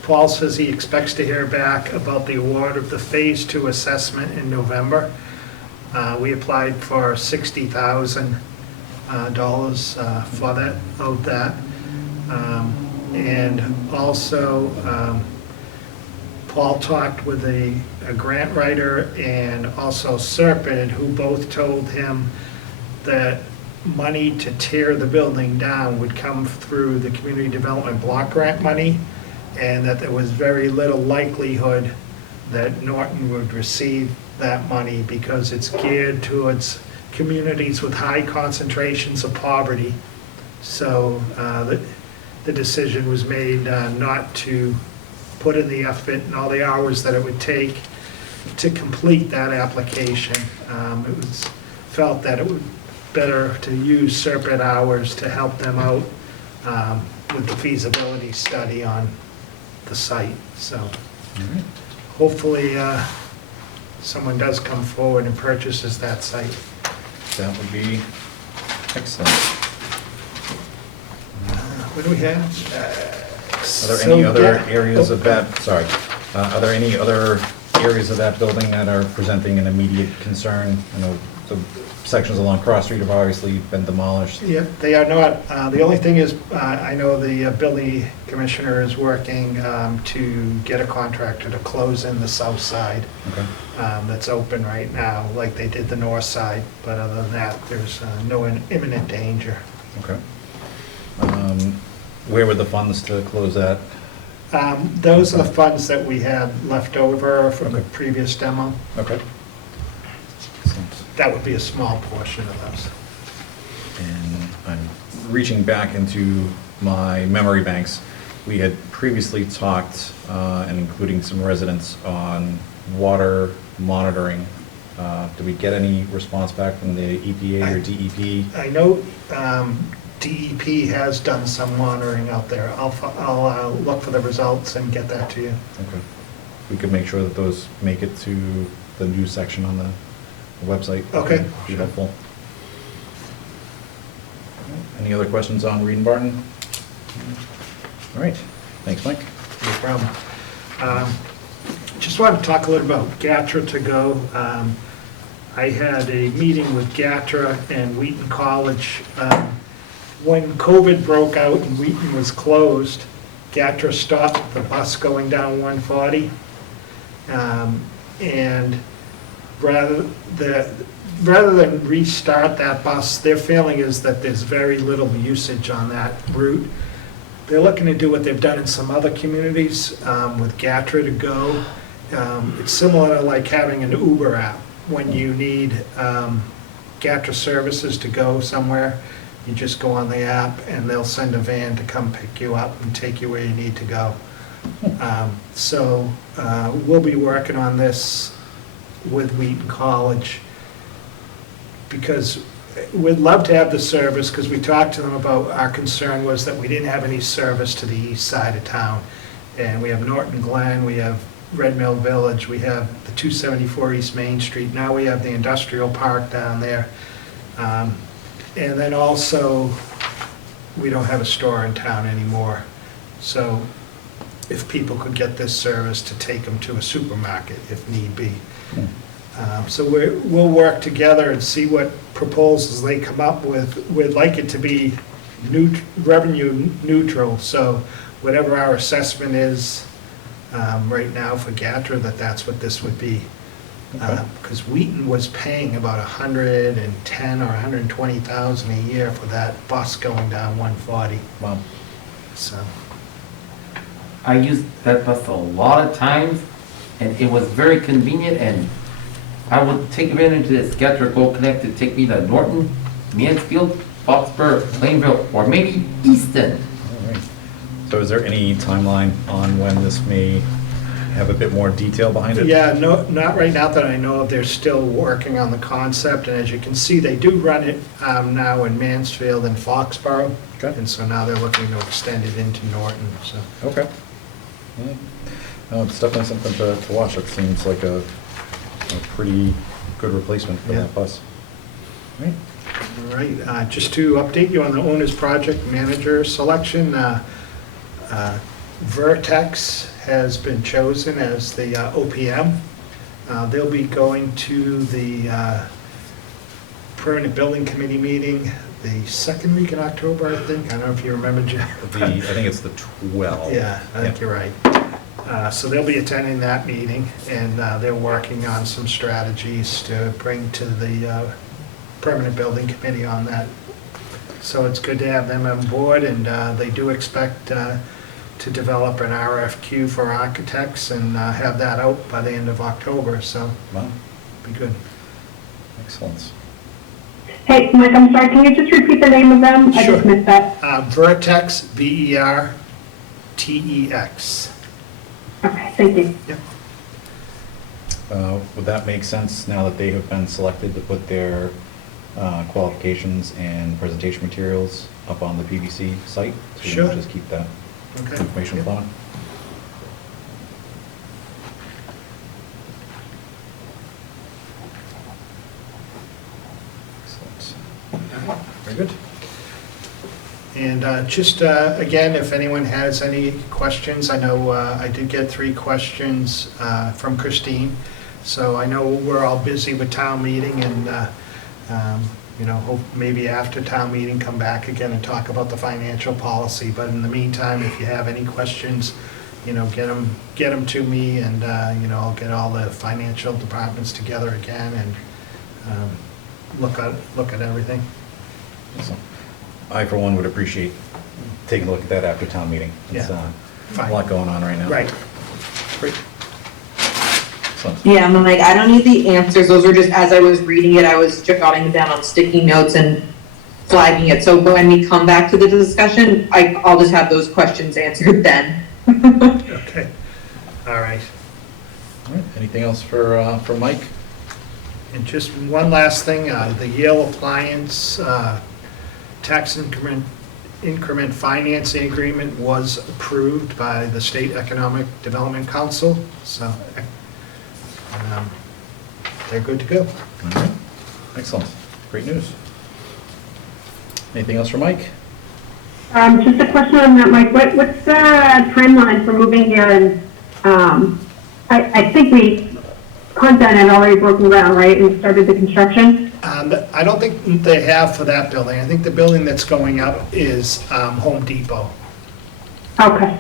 Paul says he expects to hear back about the award of the Phase 2 assessment in November. We applied for $60,000 for that. And also, Paul talked with a grant writer and also Serpent, who both told him that money to tear the building down would come through the community development block grant money, and that there was very little likelihood that Norton would receive that money because it's geared towards communities with high concentrations of poverty. So the decision was made not to put in the effort and all the hours that it would take to complete that application. It was felt that it would better to use Serpent hours to help them out with the feasibility study on the site. So hopefully someone does come forward and purchases that site. That would be excellent. What do we have? Are there any other areas of that, sorry, are there any other areas of that building that are presenting an immediate concern? I know the sections along Cross Street have obviously been demolished. Yep, they are not. The only thing is, I know the building commissioner is working to get a contractor to close in the south side. Okay. That's open right now, like they did the north side, but other than that, there's no imminent danger. Okay. Where were the funds to close that? Those are the funds that we had left over from the previous demo. Okay. That would be a small portion of those. And I'm reaching back into my memory banks. We had previously talked, and including some residents, on water monitoring. Did we get any response back from the EPA or DEP? I know DEP has done some monitoring out there. I'll look for the results and get that to you. Okay. We could make sure that those make it to the news section on the website. Okay. Be helpful. Any other questions on Reed and Barton? All right, thanks, Mike. No problem. Just wanted to talk a little about GATRA to go. I had a meeting with GATRA and Wheaton College. When COVID broke out and Wheaton was closed, GATRA stopped the bus going down 140. And rather than restart that bus, their feeling is that there's very little usage on that route. They're looking to do what they've done in some other communities with GATRA to go. It's similar to like having an Uber app. When you need GATRA services to go somewhere, you just go on the app and they'll send a van to come pick you up and take you where you need to go. So we'll be working on this with Wheaton College because we'd love to have the service, because we talked to them about our concern was that we didn't have any service to the east side of town. And we have Norton Glen, we have Red Mill Village, we have the 274 East Main Street, now we have the industrial park down there. And then also, we don't have a store in town anymore. So if people could get this service to take them to a supermarket if need be. So we'll work together and see what proposals they come up with. We'd like it to be revenue neutral, so whatever our assessment is right now for GATRA, that's what this would be. Because Wheaton was paying about $110,000 or $120,000 a year for that bus going down 140. Wow. So. I used that bus a lot of times, and it was very convenient, and I would take advantage of this GATRA Go Connect to take me to Norton, Mansfield, Foxborough, Plainville, or maybe Easton. All right. So is there any timeline on when this may have a bit more detail behind it? Yeah, no, not right now that I know of. They're still working on the concept, and as you can see, they do run it now in Mansfield and Foxborough. Okay. And so now they're looking to extend it into Norton, so. Okay. Yeah. No, it's definitely something to watch. It seems like a pretty good replacement for Yeah. that bus. Right. All right, just to update you on the owner's project manager selection, Vertex has been chosen as the OPM. They'll be going to the Permanent Building Committee meeting the second week in October, I think. I don't know if you remember, Jeff. I think it's the 12th. Yeah, I think you're right. So they'll be attending that meeting, and they're working on some strategies to bring to the Permanent Building Committee on that. So it's good to have them on board, and they do expect to develop an RFQ for architects and have that out by the end of October, so Wow. be good. Excellent. Hey, Mike, I'm sorry, can you just repeat the name of them? I Sure. just missed that. Vertex, VERTEX. Okay, thank you. Yep. Would that make sense now that they have been selected to put their qualifications and presentation materials up on the PBC site? So we can Sure. just keep that Okay. information Yep. flowing? Excellent. Very good. And just, again, if anyone has any questions, I know I did get 3 questions from Christine. So I know we're all busy with town meeting and, you know, hope maybe after town meeting, come back again and talk about the financial policy. But in the meantime, if you have any questions, you know, get them to me, and, you know, I'll get all the financial departments together again and look at everything. Awesome. I, for one, would appreciate taking a look at that after town meeting. It's Yeah. a Fine. lot going on right now. Right. Great. Excellent. Yeah, I'm like, I don't need the answers. Those were just, as I was reading it, I was jotting them down on sticky notes and flagging it. So when we come back to the discussion, I'll just have those questions answered then. Okay. All right. All right. Anything else for Mike? And just one last thing, the Yale Appliance tax increment financing agreement was approved by the State Economic Development Council, so they're good to go. All right. Excellent. Great news. Anything else for Mike? Just a question on that, Mike. What's the timeline for moving here? And I think Content had already broken ground, right, and started the construction? I don't think they have for that building. I think the building that's going up is Home Depot. Okay.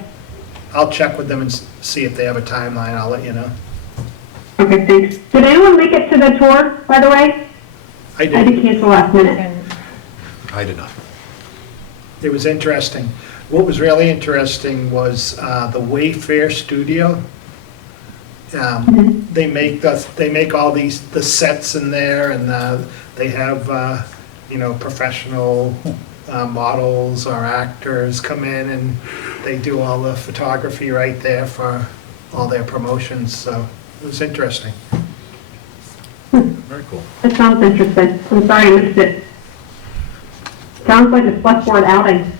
I'll check with them and see if they have a timeline. I'll let you know. Okay, thanks. Did anyone make it to the tour, by the way? I I did did. cancel last minute. I did not. It was interesting. What was really interesting was the Wayfair Studio. They make all the sets in there, and they have professional models or actors come in, and they do all the photography right there for all their promotions. So it was interesting. Very cool. That sounds interesting. I'm sorry I missed it. Sounds like a SelectBoard outing.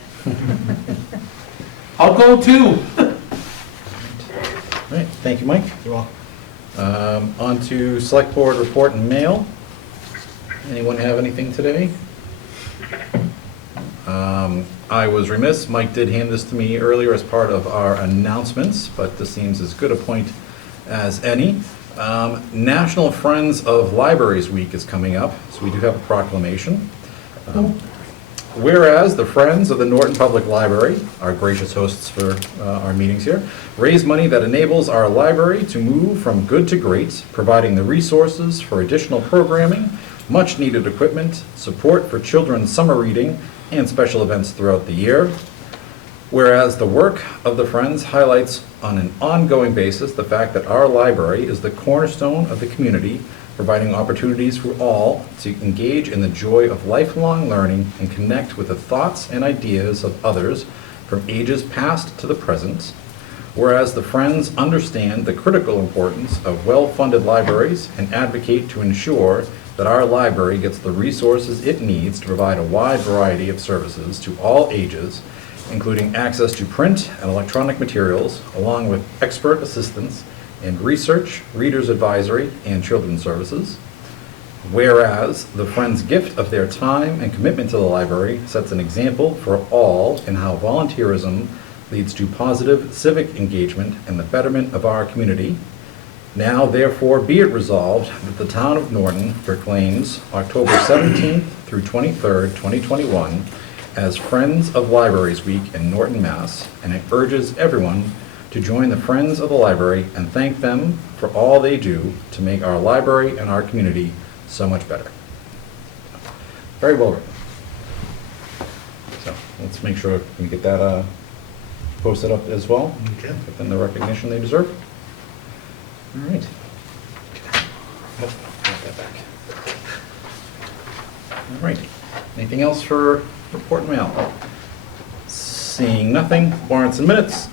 I'll go too. All right. Thank you, Mike. You're welcome. On to Select Board report and mail. Anyone have anything today? I was remiss. Mike did hand this to me earlier as part of our announcements, but this seems as good a point as any. National Friends of Libraries Week is coming up, so we do have a proclamation. Whereas the Friends of the Norton Public Library, our gracious hosts for our meetings here, raise money that enables our library to move from good to great, providing the resources for additional programming, much-needed equipment, support for children's summer reading, and special events throughout the year. Whereas the work of the Friends highlights on an ongoing basis the fact that our library is the cornerstone of the community, providing opportunities for all to engage in the joy of lifelong learning and connect with the thoughts and ideas of others from ages past to the present. Whereas the Friends understand the critical importance of well-funded libraries and advocate to ensure that our library gets the resources it needs to provide a wide variety of services to all ages, including access to print and electronic materials, along with expert assistance in research, reader's advisory, and children's services. Whereas the Friends' gift of their time and commitment to the library sets an example for all in how volunteerism leads to positive civic engagement and the betterment of our community. Now, therefore, be it resolved that the town of Norton proclaims October 17th through 23rd, 2021 as Friends of Libraries Week in Norton, Mass., and it urges everyone to join the Friends of the Library and thank them for all they do to make our library and our community so much better. Very well written. So let's make sure we get that posted up as well. Okay. Give them the recognition they deserve. All right. Oh, got that back. All right. Anything else for report and mail? Seeing nothing. Warrants and minutes.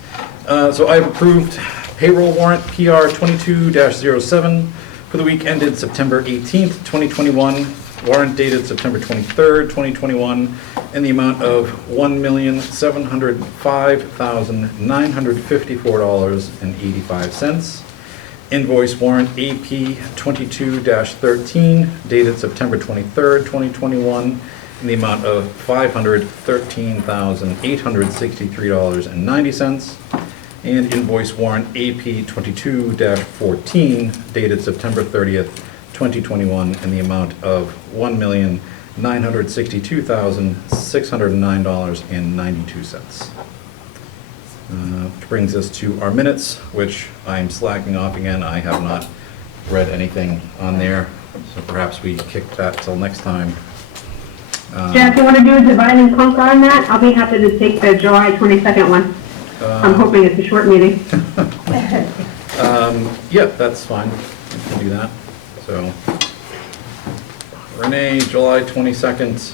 So I've approved payroll warrant PR 22-07 for the week ended September 18th, 2021. Warrant dated September 23rd, 2021, in the amount of $1,705,954.85. Invoice warrant AP 22-13 dated September 23rd, 2021, in the amount of $513,863.90. And invoice warrant AP 22-14 dated September 30th, 2021, in the amount of $1,962,609.92. Which brings us to our minutes, which I'm slacking off again. I have not read anything on there, so perhaps we kick that till next time. Jeff, you want to do a divide and conquer on that? I'll be happy to take the July 22nd one. I'm hoping it's a short meeting. Yeah, that's fine. We can do that. So, Renee, July 22nd.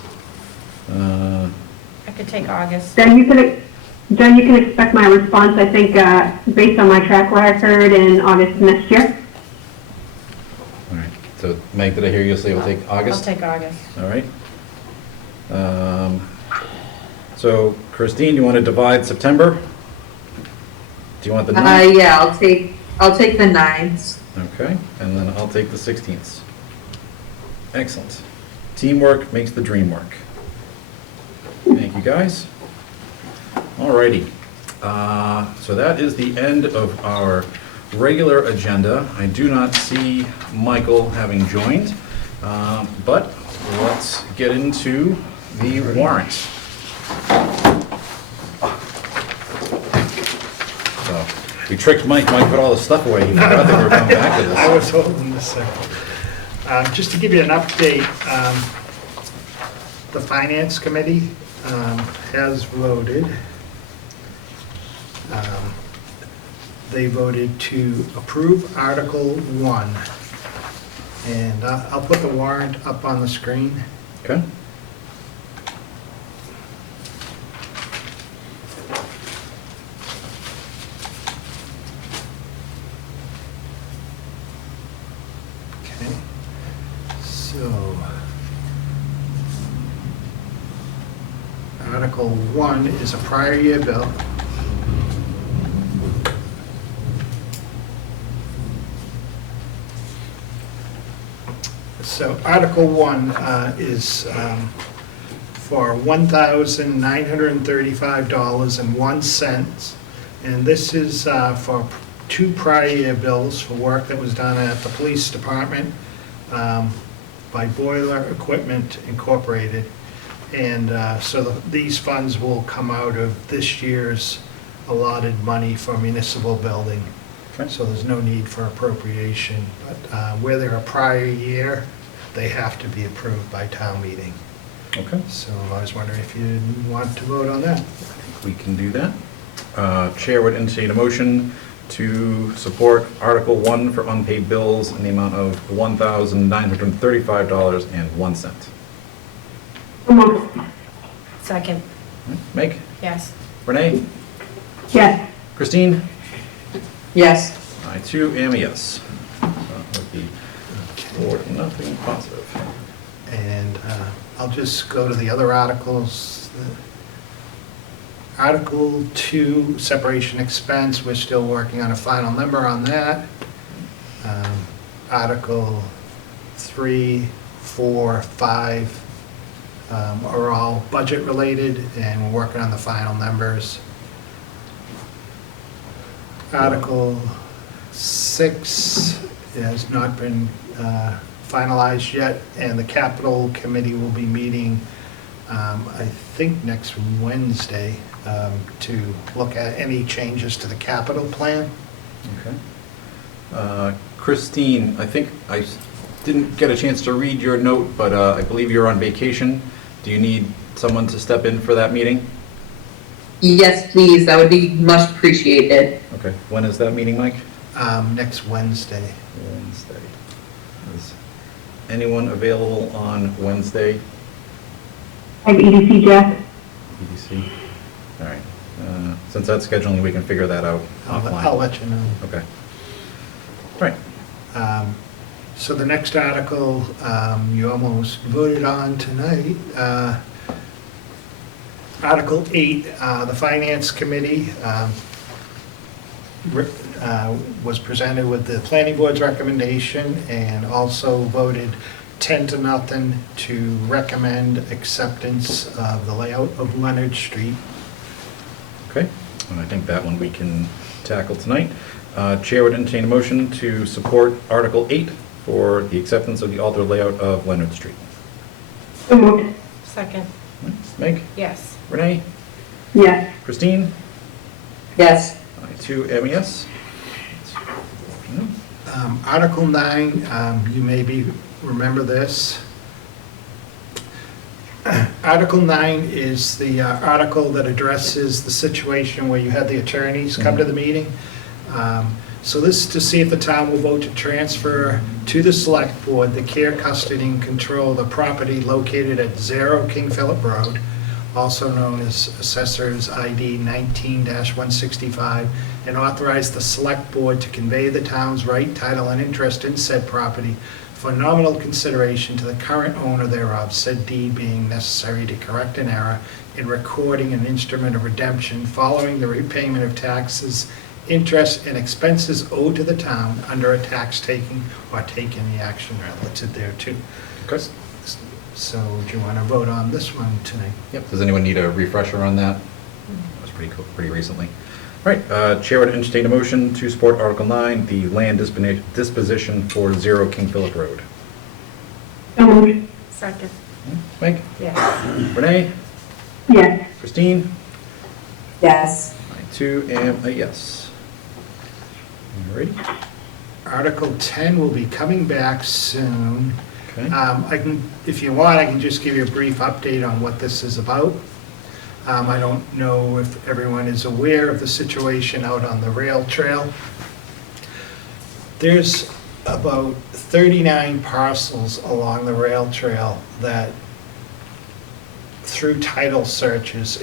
I could take August. Then you can expect my response, I think, based on my track record in August of next year. All right. So, Meg, did I hear you say we'll take August? I'll take August. All right. So Christine, you want to divide September? Do you want the 9th? Yeah, I'll take the 9th. Okay, and then I'll take the 16th. Excellent. Teamwork makes the dream work. Thank you, guys. Alrighty. So that is the end of our regular agenda. I do not see Michael having joined, but let's get into the warrant. So we tricked Mike. Mike put all the stuff away. He forgot that we were coming back to this. I was holding this second. Just to give you an update, the Finance Committee has voted. They voted to approve Article 1. And I'll put the warrant up on the screen. Okay. Okay. So, Article 1 is a prior year bill. So Article 1 is for $1,935.01. And this is for 2 prior year bills for work that was done at the police department by Boiler Equipment Incorporated. And so these funds will come out of this year's allotted money for municipal building. Okay. So there's no need for appropriation. But where they're a prior year, they have to be approved by town meeting. Okay. So I was wondering if you want to vote on that. We can do that. Chair would entertain a motion to support Article 1 for unpaid bills in the amount of $1,935.01. So moved. Second, Meg? yes. Renee? Yes. Christine? Yes. I too am a yes. That would be 4-0 positive. And I'll just go to the other articles. Article 2, separation expense, we're still working on a final number on that. Article 3, 4, 5 are all budget related, and we're working on the final numbers. Article 6 has not been finalized yet, and the capital committee will be meeting, I think, next Wednesday to look at any changes to the capital plan. Okay. Christine, I think I didn't get a chance to read your note, but I believe you're on vacation. Do you need someone to step in for that meeting? Yes, please, that would be much appreciated. Okay. When is that meeting, Mike? Next Wednesday. Wednesday. Is anyone available on Wednesday? I have EDC, Jeff. EDC? All right. Since that's scheduling, we can figure that out offline. I'll let you know. Okay. Right. So the next article, you almost voted on tonight. Article 8, the Finance Committee was presented with the Planning Board's recommendation and also voted 10-0 to recommend acceptance of the layout of Leonard Street. Okay. And I think that one we can tackle tonight. Chair would entertain a motion to support Article 8 for the acceptance of the altered layout of Leonard Street. So moved. Second, Meg? yes. Renee? Yes. Christine? Yes. I too am a yes. Article 9, you maybe remember this. Article 9 is the article that addresses the situation where you had the attorneys come to the meeting. So this is to see if the town will vote to transfer to the Select Board the care, custody, and control of the property located at 0 King Philip Road, also known as Assessor's ID 19-165, and authorize the Select Board to convey the town's right, title, and interest in said property for nominal consideration to the current owner thereof, said deed being necessary to correct an error in recording an instrument of redemption following the repayment of taxes, interest, and expenses owed to the town under a tax taking or taking the action relative thereto. Okay. So do you want to vote on this one tonight? Yep. Does anyone need a refresher on that? That was pretty cool, pretty recently. All right, Chair would entertain a motion to support Article 9, the land disposition for 0 King Philip Road. So moved. Second. Meg? Yes. Renee? Yes. Christine? Yes. I too am a yes. All right. Article 10 will be coming back soon. Okay. I can, if you want, I can just give you a brief update on what this is about. I don't know if everyone is aware of the situation out on the rail trail. There's about 39 parcels along the rail trail that, through title searches,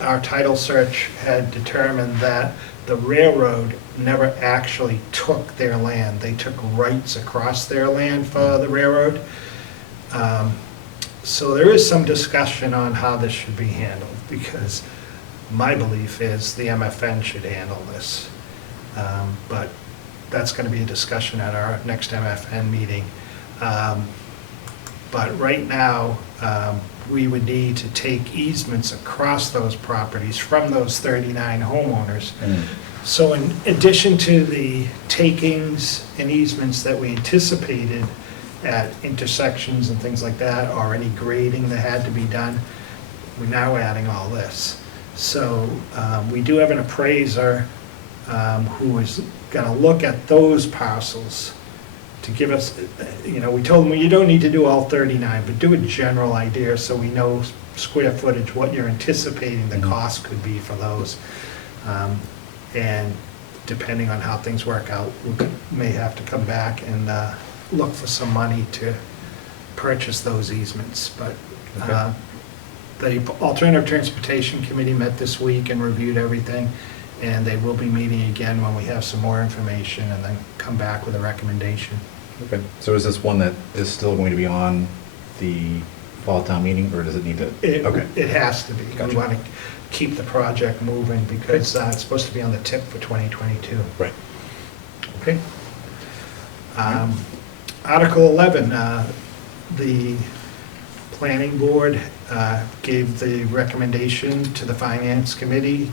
our title search had determined that the railroad never actually took their land. They took rights across their land for the railroad. So there is some discussion on how this should be handled, because my belief is the MFN should handle this. But that's going to be a discussion at our next MFN meeting. But right now, we would need to take easements across those properties from those 39 homeowners. So in addition to the takings and easements that we anticipated at intersections and things like that, or any grading that had to be done, we're now adding all this. So we do have an appraiser who is going to look at those parcels to give us, we told them, well, you don't need to do all 39, but do a general idea so we know square footage, what you're anticipating the cost could be for those. And depending on how things work out, we may have to come back and look for some money to purchase those easements. But the Alternative Transportation Committee met this week and reviewed everything, and they will be meeting again when we have some more information and then come back with a recommendation. Okay, so is this one that is still going to be on the fall town meeting, or does it need to? Okay. It has to be. Gotcha. We want to keep the project moving because it's supposed to be on the tip for 2022. Right. Okay. Article 11, the planning board gave the recommendation to the finance committee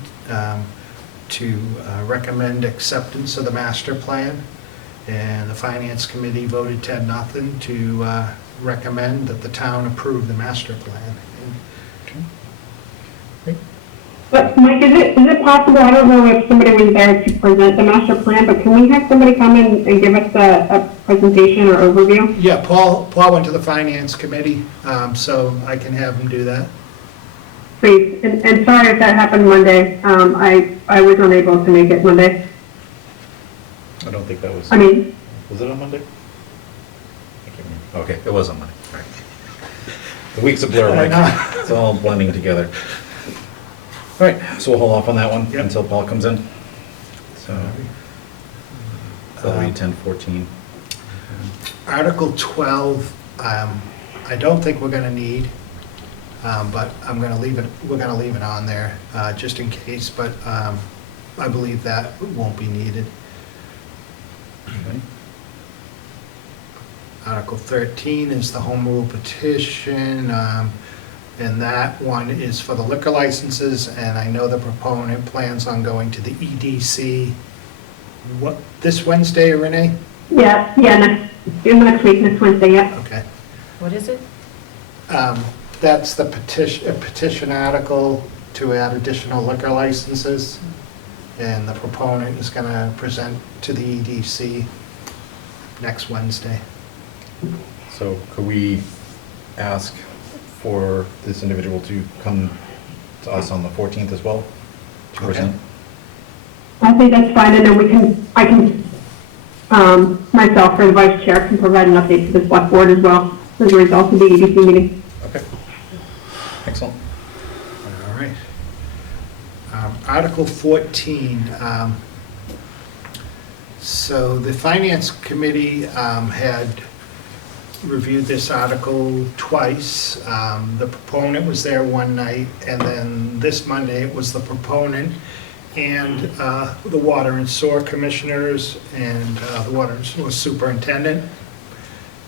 to recommend acceptance of the master plan. And the finance committee voted 10-0 to recommend that the town approve the master plan. But Mike, is it possible, I don't know if somebody was there to present the master plan, but can we have somebody come in and give us a presentation or overview? Yeah, Paul went to the finance committee, so I can have him do that. Please, and sorry if that happened Monday. I was unable to make it Monday. I don't think that was. Was it on Monday? I can't remember. Okay, it was on Monday. All right. The week's a blur, Mike. It's all blending together. All right, so we'll hold off on that one until Paul comes in. So that'll be 10-14. Article 12, I don't think we're going to need, but I'm going to leave it. We're going to leave it on there just in case. But I believe that won't be needed. Okay. Article 13 is the home rule petition, and that one is for the liquor licenses. And I know the proponent plans on going to the EDC. What, this Wednesday, Renee? Yeah, next week, next Wednesday, yeah. Okay. What is it? That's the petition article to add additional liquor licenses. And the proponent is going to present to the EDC next Wednesday. So could we ask for this individual to come to us on the 14th as well to present? I think that's fine, and then I can, myself or the vice chair can provide an update to the select board as well as a result of the EDC meeting. Okay. Excellent. All right. Article 14. So the Finance Committee had reviewed this article twice. The proponent was there one night, and then this Monday it was the proponent and the water and sewer commissioners and the water and sewer superintendent.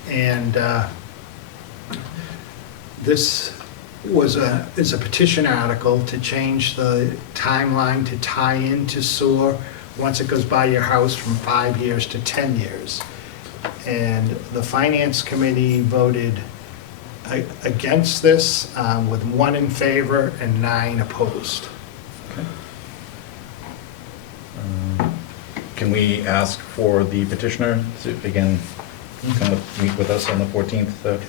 And this is a petition article to change the timeline to tie into sewer once it goes by your house from 5 years to 10 years. And the Finance Committee voted against this with 1 in favor and 9 opposed. Can we ask for the petitioner to, again, come meet with us on the 14th,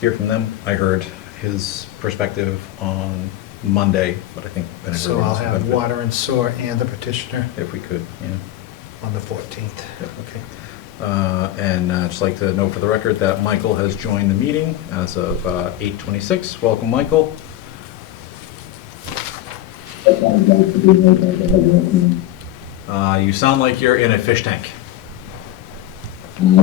hear from them? I heard his perspective on Monday, but I think. So I'll have water and sewer and the petitioner If we could, yeah. on the 14th. Okay. And I'd just like to note for the record that Michael has joined the meeting as of 8:26. Welcome, Michael. You sound like you're in a fish tank. My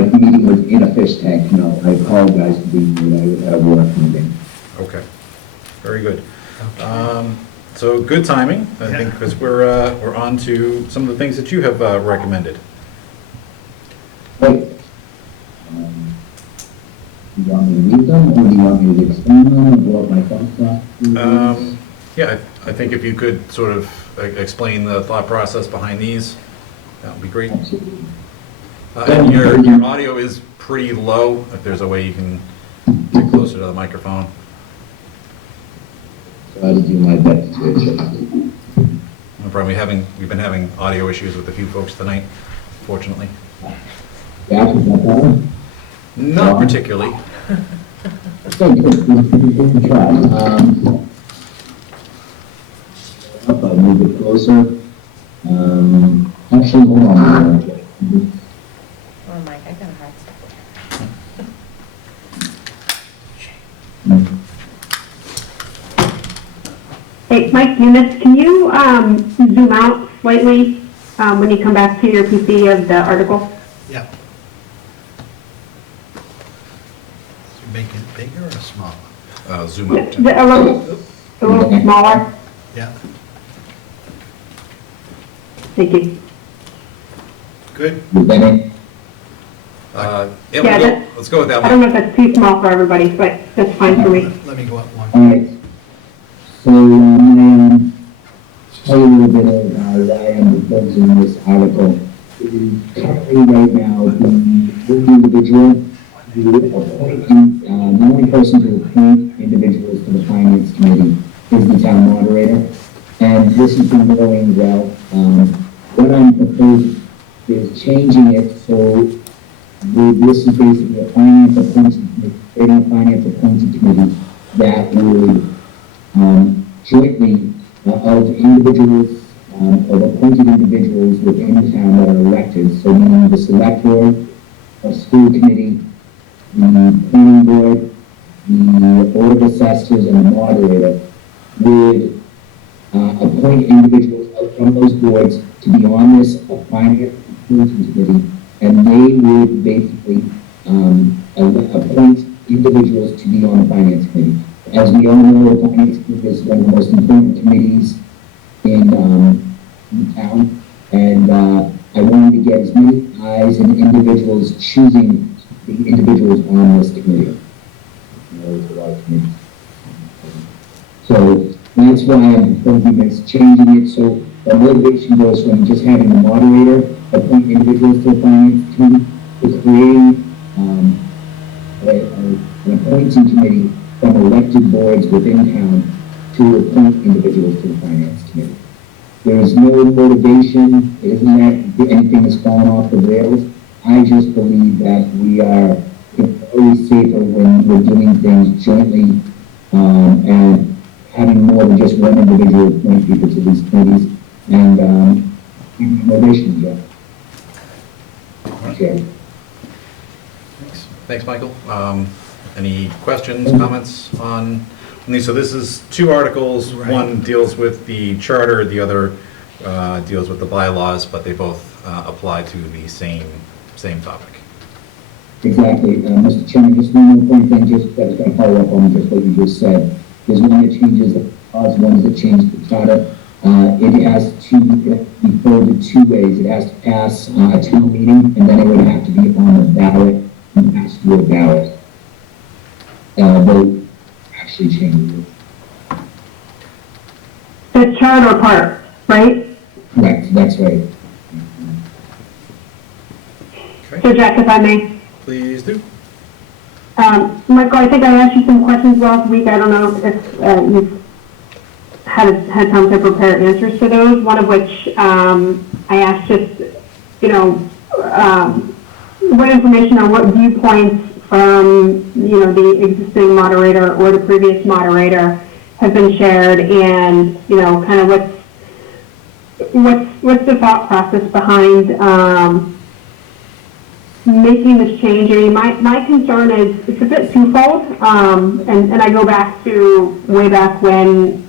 meeting was in a fish tank, no, I apologize for being late, I had a work meeting. Okay, very good. So good timing, I think, because we're on to some of the things that you have recommended. Wait. Do you want me to read them, or do you want me to explain them, or what my thoughts are? Yeah, I think if you could sort of explain the thought process behind these, that would be great. Absolutely. And your audio is pretty low, if there's a way you can get closer to the microphone. Try to do my best to adjust. No problem, we've been having audio issues with a few folks tonight, fortunately. Yeah, is that better? Not particularly. Okay, good, we can try. I'll move it closer. Actually, hold on. Oh, Mike, I got a hard stop. Hey, Mike, Eunice, can you zoom out slightly when you come back to your PC of the article? Yeah. Make it bigger or smaller? Zoom out. A little smaller. Yeah. Thank you. Good? Let's go with that I don't one. know if that's too small for everybody, but that's fine for me. Let me go up one. All right. So, tell you a little bit of why I'm proposing this article. Currently, right now, the individual who appoint, the only person to appoint individuals to the finance committee is the town moderator, and this has been going well. What I'm proposing is changing it so this is basically a finance appointed committee that would jointly of individuals, of appointed individuals within the town that are elected, so meaning the select board, a school committee, the planning board, the board of assessors, and the moderator would appoint individuals from those boards to be on this finance committee, and they would basically appoint individuals to be on the finance committee. As we all know, the finance committee is one of the most important committees in town, and I wanted to get as many eyes and individuals choosing the individuals on this committee. There's a lot of committees. So that's why I'm thinking it's changing it, so the motivation goes from just having the moderator appoint individuals to the finance committee to creating an appointing committee from elected boards within town to appoint individuals to the finance committee. There is no motivation, it isn't that anything is falling off the rails. I just believe that we are always safer when we're doing things jointly and having more than just one individual appoint people to these committees and motivation, Jeff. Okay. Thanks, Michael. Any questions, comments on these? So this is two articles. Right. One deals with the charter, the other deals with the bylaws, but they both apply to the same topic. Exactly. Mr. Chairman, just one more point thing, just that was going to follow up on just what you just said. There's one that changes the clause, one that changes the charter. It has to be folded two ways. It has to pass a town meeting, and then it would have to be on the ballot and pass through a ballot. Vote actually changes it. The charter part, right? Right, that's right. So Jack, if I may. Please do. Michael, I think I asked you some questions last week. I don't know if you've had time to prepare answers to those, one of which I asked just, what information or what viewpoints from, the existing moderator or the previous moderator have been shared, and, kind of what's the thought process behind making this change. I mean, my concern is it's a bit twofold, and I go back to way back when.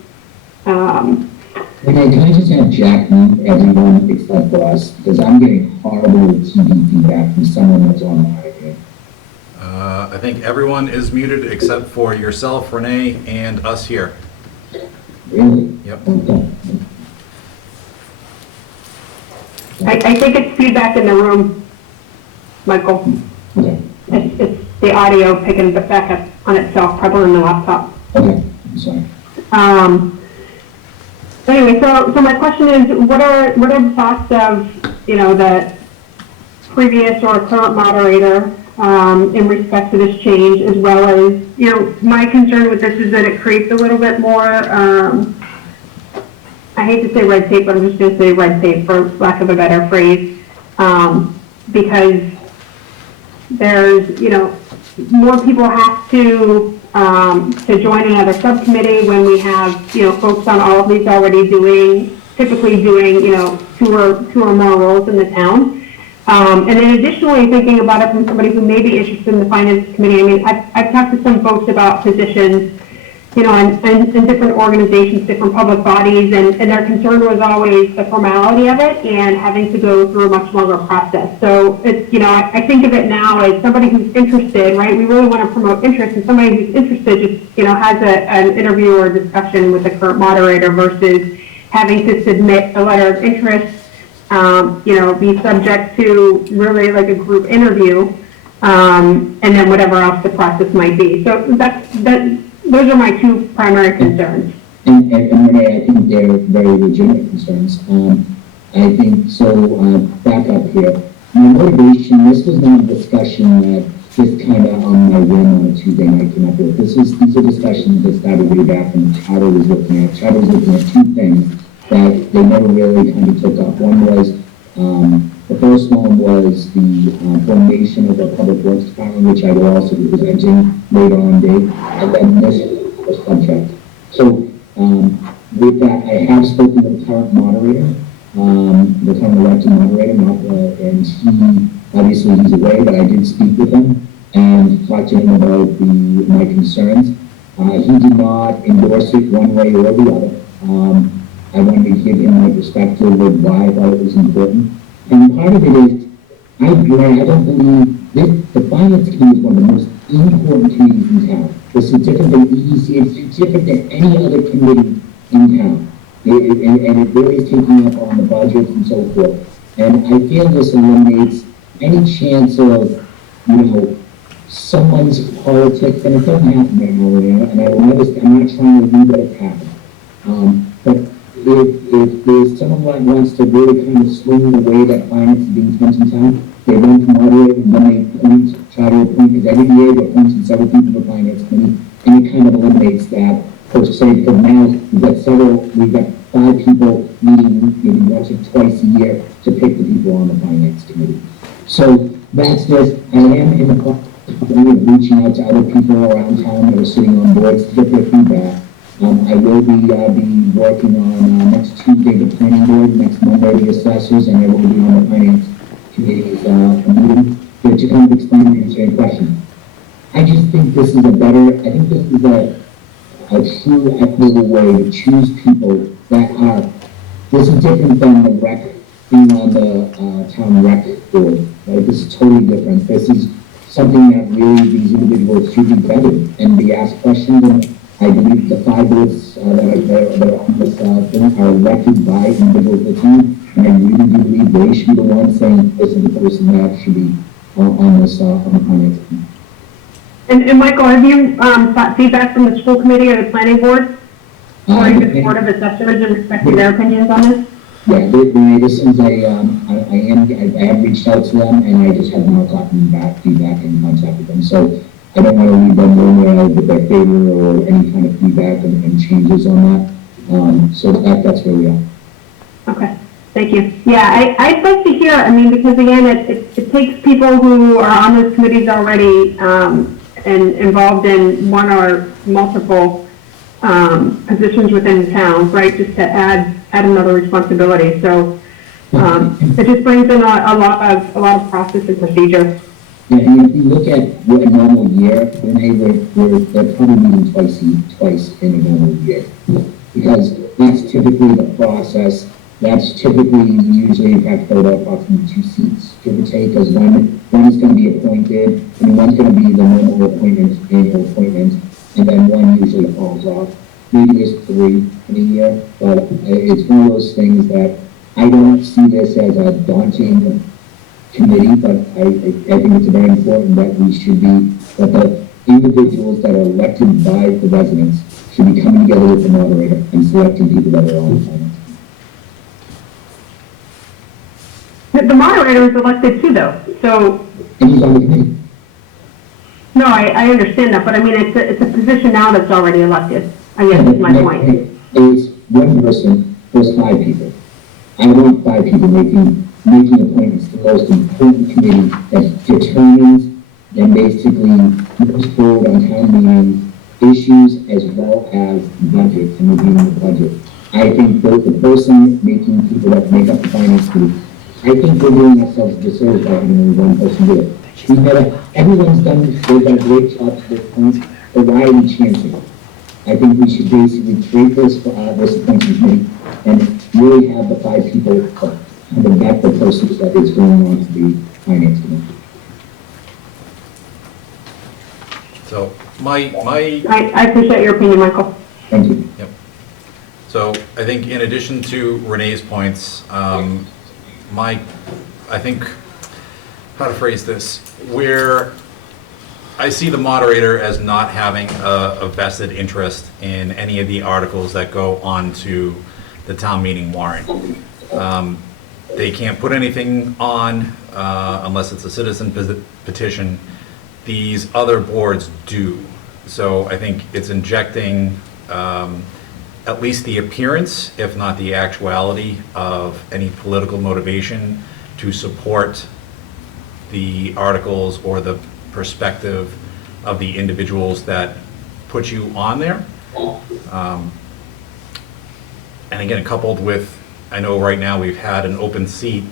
Okay, can I just have Jack mute everyone except for us, because I'm getting horrible TV feedback from someone that's online here. I think everyone is muted except for yourself, Renee, and us here. Really? Yep. Okay. I think it's feedback in the room, Michael. Okay. It's the audio picking it back up on itself, probably on the laptop. Okay, I'm sorry. Anyway, so my question is, what are the thoughts of, the previous or current moderator in respect to this change, as well as, my concern with this is that it creates a little bit more, I hate to say red tape, but I'm just going to say red tape for lack of a better phrase, because there's, more people have to join another subcommittee when we have, folks on all of these already typically doing, two or more roles in the town. And then additionally, thinking about it from somebody who may be interested in the finance committee, I mean, I've talked to some folks about positions, in different organizations, different public bodies, and their concern was always the formality of it and having to go through a much longer process. So it's, I think of it now as somebody who's interested, right? We really want to promote interest, and somebody who's interested just, has an interview or a discussion with the current moderator versus having to submit a letter of interest, be subject to really like a group interview, and then whatever else the process might be. So those are my two primary concerns. And Renee, I think they're very legitimate concerns. I think, so back up here. My motivation, this was not a discussion that just kind of on my whim on a Tuesday night came up with. These are discussions that started way back when the charter was looking at. Charter was looking at two things that they never really kind of took up. One was, the first one was the formation of a public works department, which I will also be presenting later on date, and then this was subject. So with that, I have spoken to the current moderator, the current elected moderator, and he, obviously he's away, but I did speak with him and talked to him about my concerns. He did not endorse it one way or the other. I wanted to give him my perspective of why I thought it was important. And part of it is, I don't believe the finance committee is one of the most important committees in town. This is different than EDC, it's different than any other committee in town. And it really is taking up on the budgets and so forth. And I feel this eliminates any chance of, someone's politics, and it doesn't happen anymore, and I'm not trying to do that it happen. But if there's someone that wants to really kind of swing the way that finance is being spent in town, they run from moderator and then they try to appoint, because every year they're appointing several people to finance committee, and it kind of eliminates that per se, because now we've got 5 people meeting maybe once or twice a year to pick the people on the finance committee. So that's just, I am in the process of reaching out to other people around town that are sitting on boards to get their feedback. I will be working on next Tuesday the planning board, next Monday the assessors, and I will be on the finance committee's meeting to kind of explain and answer your question. I just think this is I think this is a true equitable way to choose people that are, this is different than the rec, being on the town rec board, right? This is totally different. This is something that really these individuals should be vetted and be asked questions. And I believe the 5 votes that are on this thing are elected by individuals of the team, and I really do believe they should be the ones saying this is the person that should be on this on the finance team. And Michael, have you sought feedback from the school committee or the planning board? Or even the board of assessors in respect to their opinions on this? Yeah, this is I have reached out to them, and I just have not gotten back feedback and contacted them. So I don't want to leave them one way out with their favor or any kind of feedback and changes on that. So that's where we are. Okay, thank you. Yeah, I'd like to hear, I mean, because again, it takes people who are on those committees already and involved in one or multiple positions within town, right, just to add another responsibility. So it just brings in a lot of process and procedure. Yeah, and if you look at what a normal year, they're probably meeting twice in a normal year. Because that's typically the process. That's typically, usually you have to fill out approximately 2 seats, give or take, because one is going to be appointed, and one's going to be the normal appointment, annual appointment, and then one usually falls off. Maybe it's 3 in a year, but it's one of those things that I don't see this as a daunting committee, but I think it's very important that that the individuals that are elected by the residents should be coming together with the moderator and selecting people that are on the finance. The moderator is elected too, though, so. And he's on the committee. No, I understand that, but I mean, it's a position now that's already elected, I guess is my point. It's one person plus 5 people. I want 5 people making appointments to the most important committee that determines and basically moves forward on town meeting issues as well as budgets and reviewing the budget. I think both the person making people that make up the finance group, I think we're doing ourselves a disservice by having only one person do it. Everyone's they've done a great job to this point, but why are we chancing? I think we should basically create this appointment committee and really have the 5 people vet the person that is going on to the finance committee. So I appreciate your opinion, Michael. Thank you. Yep. So I think in addition to Renee's points, I think, how to phrase this, where I see the moderator as not having a vested interest in any of the articles that go onto the town meeting warrant. They can't put anything on unless it's a citizen petition. These other boards do. So I think it's injecting at least the appearance, if not the actuality, of any political motivation to support the articles or the perspective of the individuals that put you on there. And again, coupled with, I know right now we've had an open seat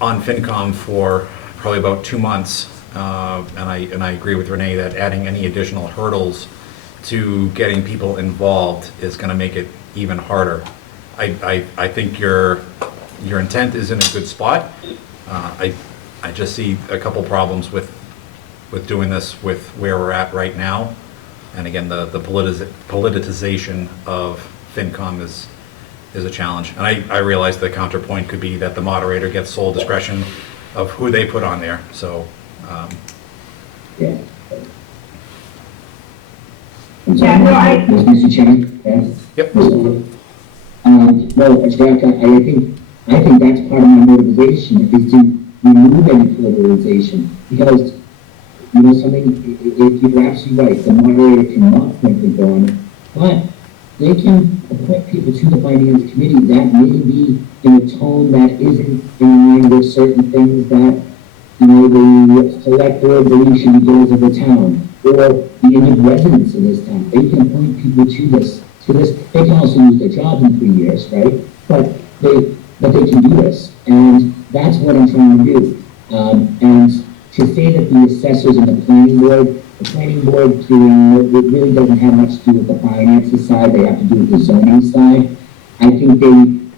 on FinCom for probably about 2 months, and I agree with Renee that adding any additional hurdles to getting people involved is going to make it even harder. I think your intent is in a good spot. I just see a couple problems with doing this with where we're at right now. And again, the politicization of FinCom is a challenge. And I realize the counterpoint could be that the moderator gets sole discretion of who they put on there. So, yeah. Yeah, no, Mr. Chairman? Yes? Yep. Well, Jack, I think that's part of my motivation is to remove any politicization, because something, if you're absolutely right, the moderator cannot appoint people on it, but they can appoint people to the finance committee that may be in a tone that isn't in line with certain things that the select board believes should be goals of the town, or the residents of this town. They can appoint people to this. They can also lose their jobs in 3 years, right? But they can do this, and that's what I'm trying to do. And to say that the assessors and the planning board it really doesn't have much to do with the finances side. They have to do with the zoning side. I think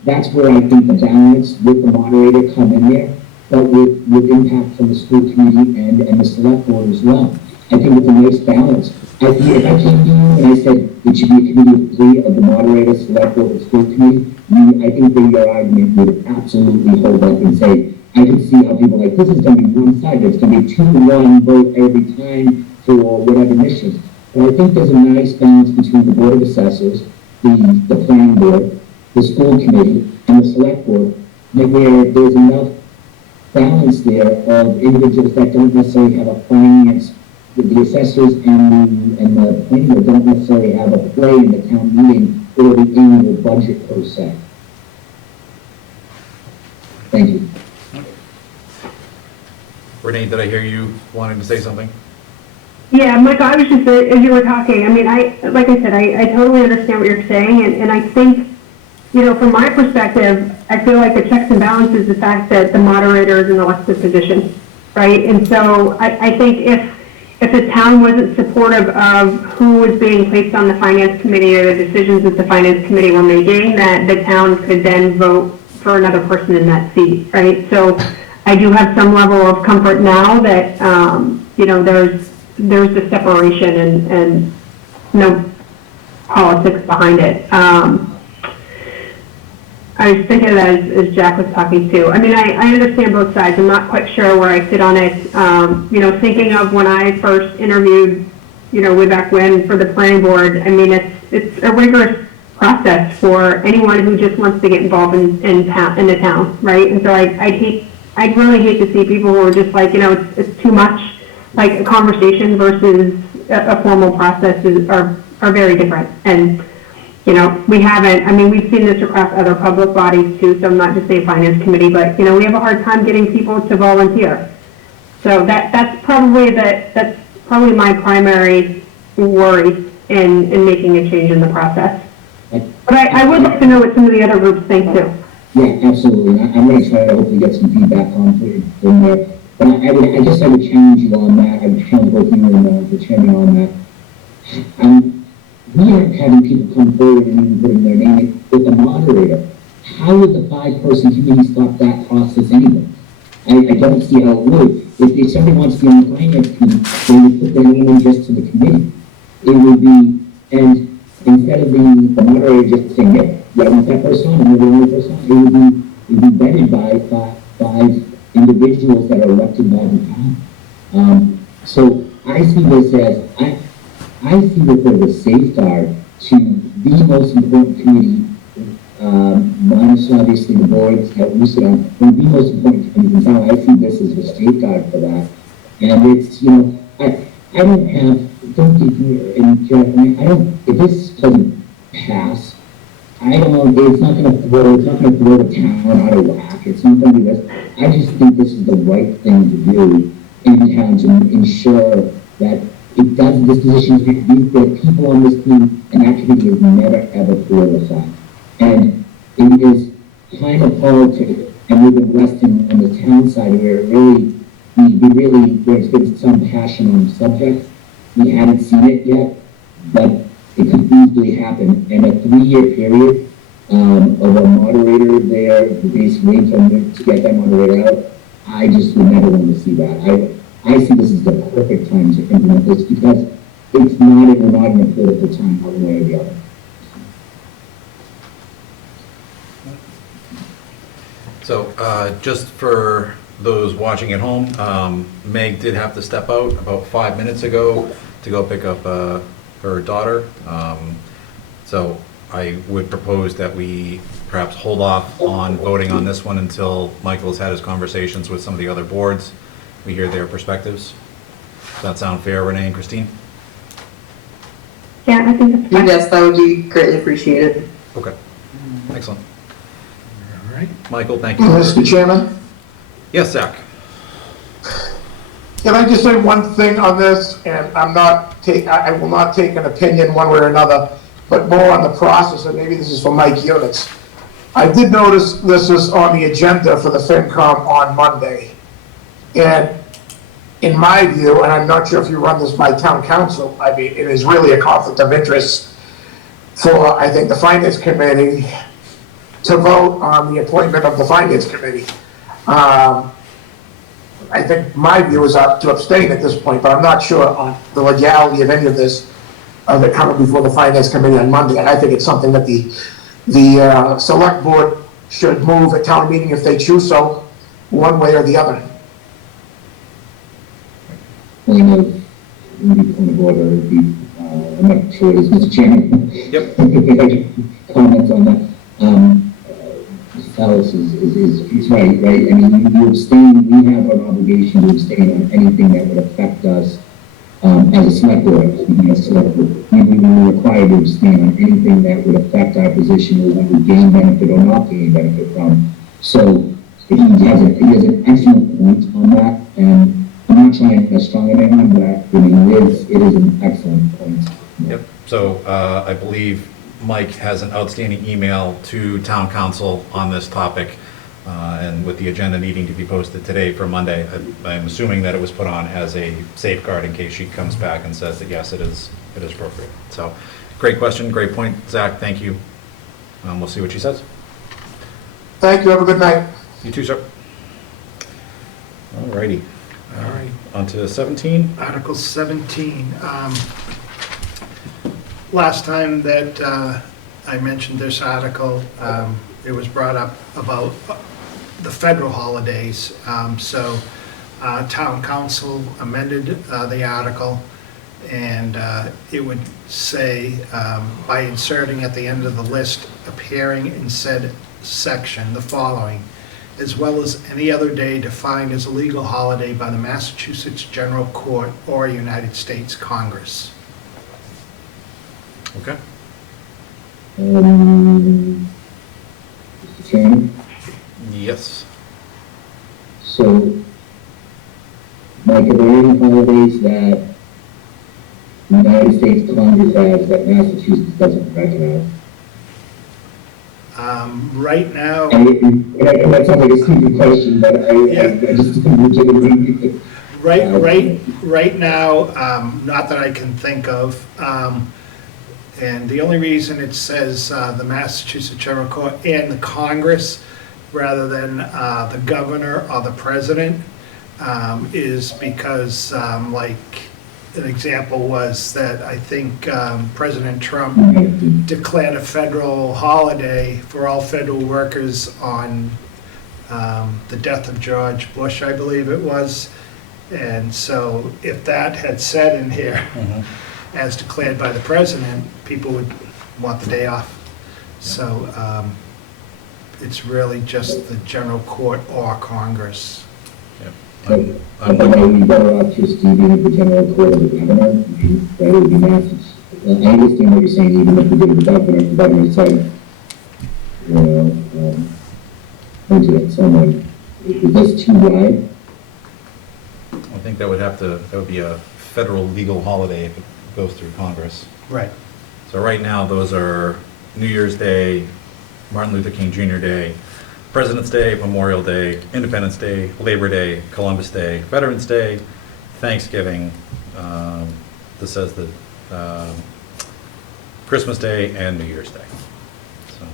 that's where I think the balance with the moderator come in there. but with impact from the school committee and the select board as well. I think it's a nice balance. If I came to you and I said it should be a committee of 3 of the moderator, select board, and school committee, I think that your argument would absolutely hold up and say, I can see how people are like, this is going to be one-sided, it's going to be 2-1 vote every time for whatever mission. But I think there's a nice balance between the board of assessors, the planning board, the school committee, and the select board, where there's enough balance there of individuals that don't necessarily have a finance. The assessors and the planning board don't necessarily have a play in the town meeting or the annual budget per se. Thank you. Renee, did I hear you wanting to say something? Yeah, Michael, I was just, as you were talking, I mean, like I said, I totally understand what you're saying, and I think, you know, from my perspective, I feel like the checks and balances the fact that the moderator is an elected position, right? And so I think if the town wasn't supportive of who was being placed on the finance committee or the decisions that the finance committee were making, that the town could then vote for another person in that seat, right? So I do have some level of comfort now that, you know, there's the separation and no politics behind it. I was thinking of that as Jack was talking too. I mean, I understand both sides. I'm not quite sure where I sit on it. You know, thinking of when I first interviewed, you know, way back when for the planning board, I mean, it's a rigorous process for anyone who just wants to get involved in the town, right? And so I'd really hate to see people who are just like, you know, it's too much, like a conversation versus a formal process are very different. And you know, we've seen this across other public bodies too, so I'm not just saying finance committee, but, you know, we have a hard time getting people to volunteer. So that's probably my primary worry in making a change in the process. But I would like to know what some of the other groups think too. Yeah, absolutely. And I'm going to try to hopefully get some feedback on from there. But I guess I would challenge you on that. I would challenge both you and the chairman on that. We aren't having people come forward and even putting their name in with the moderator. How would the 5-person committee stop that process anyway? I don't see how it would. If somebody wants to be on the finance committee, they would put their name in just to the committee. It would be, and instead of the moderator just saying, yeah, I want that person on, and the only person on, it would be vetted by five individuals that are elected by the town. So I see this as, I see this as a safeguard to the most important committee, minus obviously the boards that we sit on, but the most important committee in town. I see this as a safeguard for that. And it's, you know, I don't have, don't get me, and Jeff, I don't, if this doesn't pass, it's not gonna throw the town out of whack. It's not gonna do this. I just think this is the right thing to do in town to ensure that it does, this position is that people on this team and that committee is never ever politicized. And it is kind of politics, and we've been resting on the town side where there's been some passion on the subject. We haven't seen it yet, but it could easily happen. And a 3-year period of a moderator there, basically to get that moderator out, I just would never want to see that. I see this as the perfect time to implement this because we're not in a political time one way or the other. So just for those watching at home, Meg did have to step out about 5 minutes ago to go pick up her daughter. So I would propose that we perhaps hold off on voting on this one until Michael's had his conversations with some of the other boards. We hear their perspectives. Does that sound fair, Renee and Christine? Yeah, I think that's fine. Yes, that would be greatly appreciated. Okay, excellent. All right. Michael, thank you. Mr. Chairman, Yes, Zach. can I just say one thing on this? And I will not take an opinion one way or another, but more on the process, and maybe this is for Mike Units. I did notice this is on the agenda for the FinCom on Monday. And in my view, and I'm not sure if you run this by town council, I mean, it is really a conflict of interest for, I think, the finance committee to vote on the appointment of the finance committee. I think my view is to abstain at this point, but I'm not sure on the legality of any of this, of it coming before the Finance Committee on Monday. And I think it's something that the Select Board should move at town meeting if they choose so, one way or the other. Point of order, I'm not sure it is, Mr. Chairman. Yep. Comments on that. Mr. Tallis is right? I mean, you abstain, we have an obligation to abstain on anything that would affect us as a select board. As a select board. We were required to abstain on anything that would affect our position or we would gain benefit or not gain benefit from. So he has an excellent point on that, and I'm not trying to strong it on that. I mean, it is an excellent point. Yep. So I believe Mike has an outstanding email to town council on this topic, and with the agenda needing to be posted today for Monday, I'm assuming that it was put on as a safeguard in case she comes back and says that yes, it is appropriate. So, great question, great point, Zach. Thank you. We'll see what she says. Thank you. Have a good night. You too, sir. All righty. All right. On to 17. Article 17. Last time that I mentioned this article, it was brought up about the federal holidays. So town council amended the article, and it would say, by inserting at the end of the list, appearing in said section, the following: as well as any other day defined as a legal holiday by the Massachusetts General Court or United States Congress. Okay. Mr. Chairman? Yes. So, Mike, are there any holidays that the United States Congress has that Massachusetts doesn't recognize? Right now, That sounds like a stupid question, but I just legitimately. right now, not that I can think of. And the only reason it says the Massachusetts General Court and the Congress rather than the governor or the president is because, like, an example was that I think President Trump declared a federal holiday for all federal workers on the death of George Bush, I believe it was. And so if that had said in here, as declared by the president, people would want the day off. So it's really just the general court or Congress. I'm looking better off just leaving it the general court of the governor. That would be Massachusetts. I understand what you're saying, even if we did it the governor said, someone, is this too wide? I think that would be a federal legal holiday if it goes through Congress. Right. So right now, those are New Year's Day, Martin Luther King Jr. Day, President's Day, Memorial Day, Independence Day, Labor Day, Columbus Day, Veterans Day, Thanksgiving, this says that Christmas Day, and New Year's Day. So.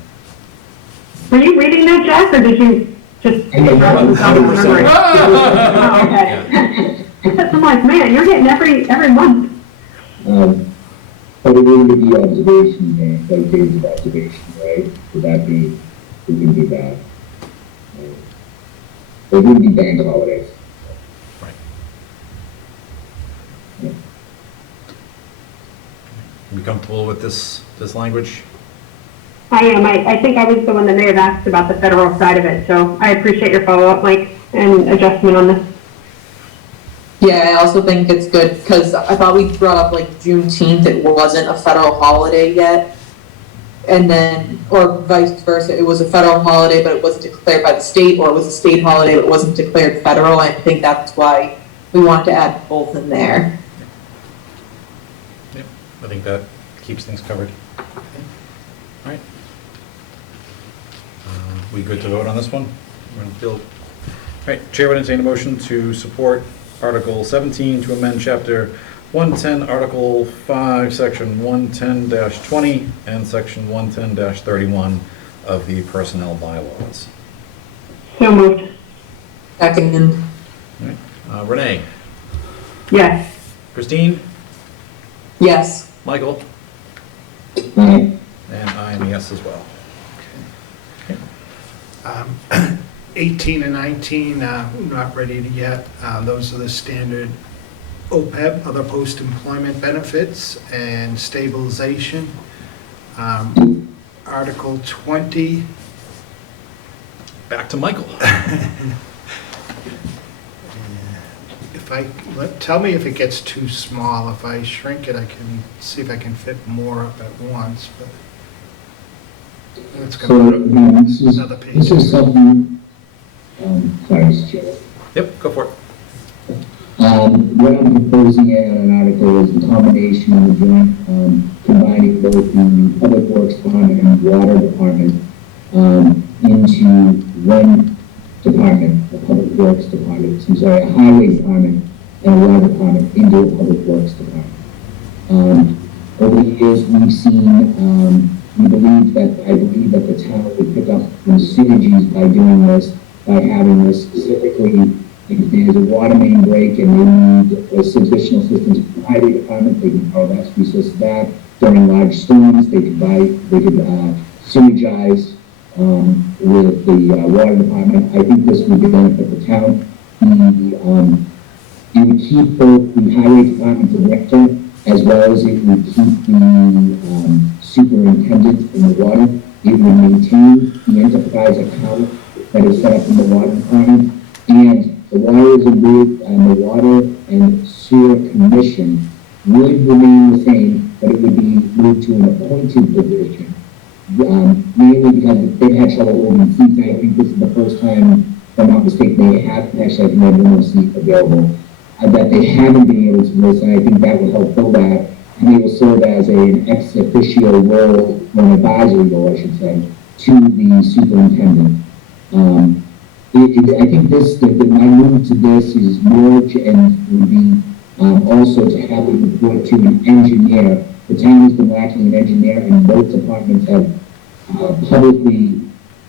Were you reading that, Jack, or did you just? 100%. Oh, okay. I'm like, man, you're getting every month. But it would be observation day, like days of observation, right? Would that be, we can do that. It would be bank holidays. Right. Yeah. Are you comfortable with this language? I am. I think I was the one that may have asked about the federal side of it, so I appreciate your follow-up, Mike, and adjustment on this. Yeah, I also think it's good because I thought we brought up like Juneteenth, it wasn't a federal holiday yet. And then, or vice versa, it was a federal holiday, but it wasn't declared by the state, or it was a state holiday, but it wasn't declared federal. I think that's why we want to add both in there. Yep, I think that keeps things covered. All right. We good to vote on this one? All right, Chair would entertain a motion to support Article 17 to amend Chapter 110, Article 5, Section 110-20, and Section 110-31 of the Personnel Bylaws. So moved. Second. All right. Renee? Yes. Christine? Yes. Michael? Aye. And I am a yes as well. 18 and 19, not ready to yet. Those are the standard OPEB, other post-employment benefits and stabilization. Article 20. Back to Michael. Tell me if it gets too small. If I shrink it, I can see if I can fit more up at once, but it's So, going this to is, another page. this is something, sorry, Mr. Chair. Yep, go for it. What I'm proposing on an article is the combination of the joint, combining both the Public Works Department and Water Department, into one department, the Public Works Department, a Highway Department and a Water Department into a Public Works Department. Over the years, we've seen, I believe that the town would pick up some synergies by doing this, by having this specifically. If there's a water main break and they need additional assistance from the highway department, they can call that resource back. During large storms, they could synergize with the water department. I think this would benefit the town. It would keep both the highway department director as well as it would keep the superintendent in the water. It would maintain the enterprise account that is set up in the water department, and the water and sewer commission would remain the same, but it would be moved to an appointed position. Mainly because they've had trouble holding seats. I think this is the first time, if I'm not mistaken, they have, actually I think they have one seat available, that they haven't been able to list, and I think that will help fill that. And they will serve as an ex officio role, or an advisory role, I should say, to the superintendent. I think my move to this is merge and would be also to have it report to an engineer. The town has been lacking an engineer, and both departments have publicly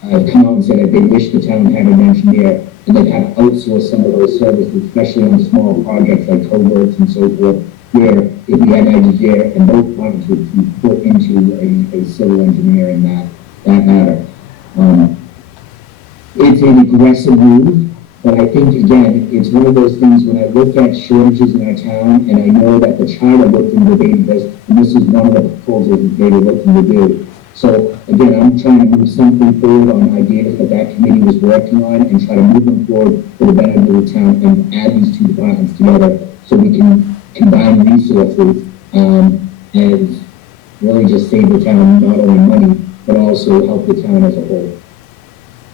come out and said that they wish the town had an engineer, and they've had to outsource some of those services, especially on small projects like culverts and so forth, where if we had an engineer, and both departments would be put into a civil engineer in that matter. It's an aggressive move, but I think, again, it's one of those things when I look at shortages in our town, and I know that the charter looked into debating this, and this is one of the proposals that they were looking to do. So, again, I'm trying to move something forward on ideas that committee was working on, and try to move them forward for the benefit of the town, and add these two departments together, so we can combine resources, and really just save the town not only money, but also help the town as a whole.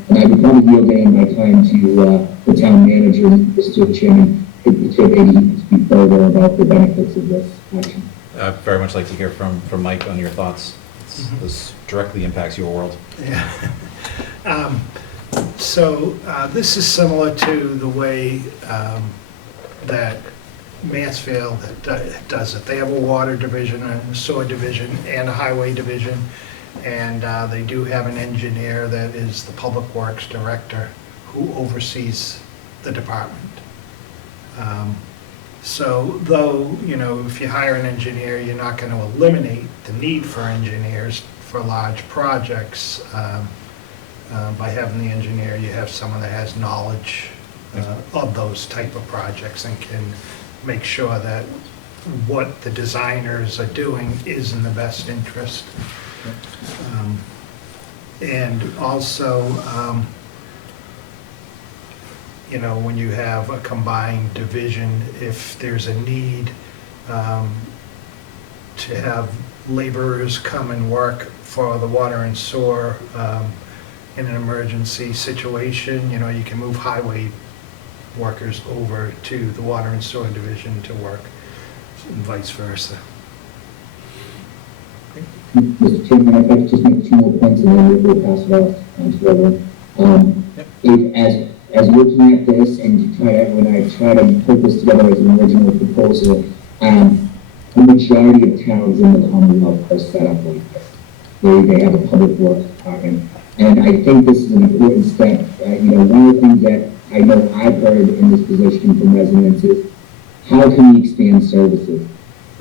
And I would probably yield any of my time to the town manager, Mr. Chairman, if maybe he can speak further about the benefits of this action. I'd very much like to hear from Mike on your thoughts. This directly impacts your world. Yeah. So this is similar to the way that Mansfield does it. They have a water division, a sewer division, and a highway division. And they do have an engineer that is the Public Works Director who oversees the department. So though, if you hire an engineer, you're not going to eliminate the need for engineers for large projects. By having the engineer, you have someone that has knowledge of those type of projects and can make sure that what the designers are doing is in the best interest. And also, when you have a combined division, if there's a need to have laborers come and work for the water and sewer in an emergency situation, you can move highway workers over to the water and sewer division to work, and vice versa. Mr. Chairman, I'd like to just make two more points and then we'll pass it off to everyone. As looking at this and when I try to put this together as an original proposal, the majority of towns in the Commonwealth are set up like this. They have a public works department. And I think this is an important step. One of the things that I know I've heard in this position from residents is, how can we expand services?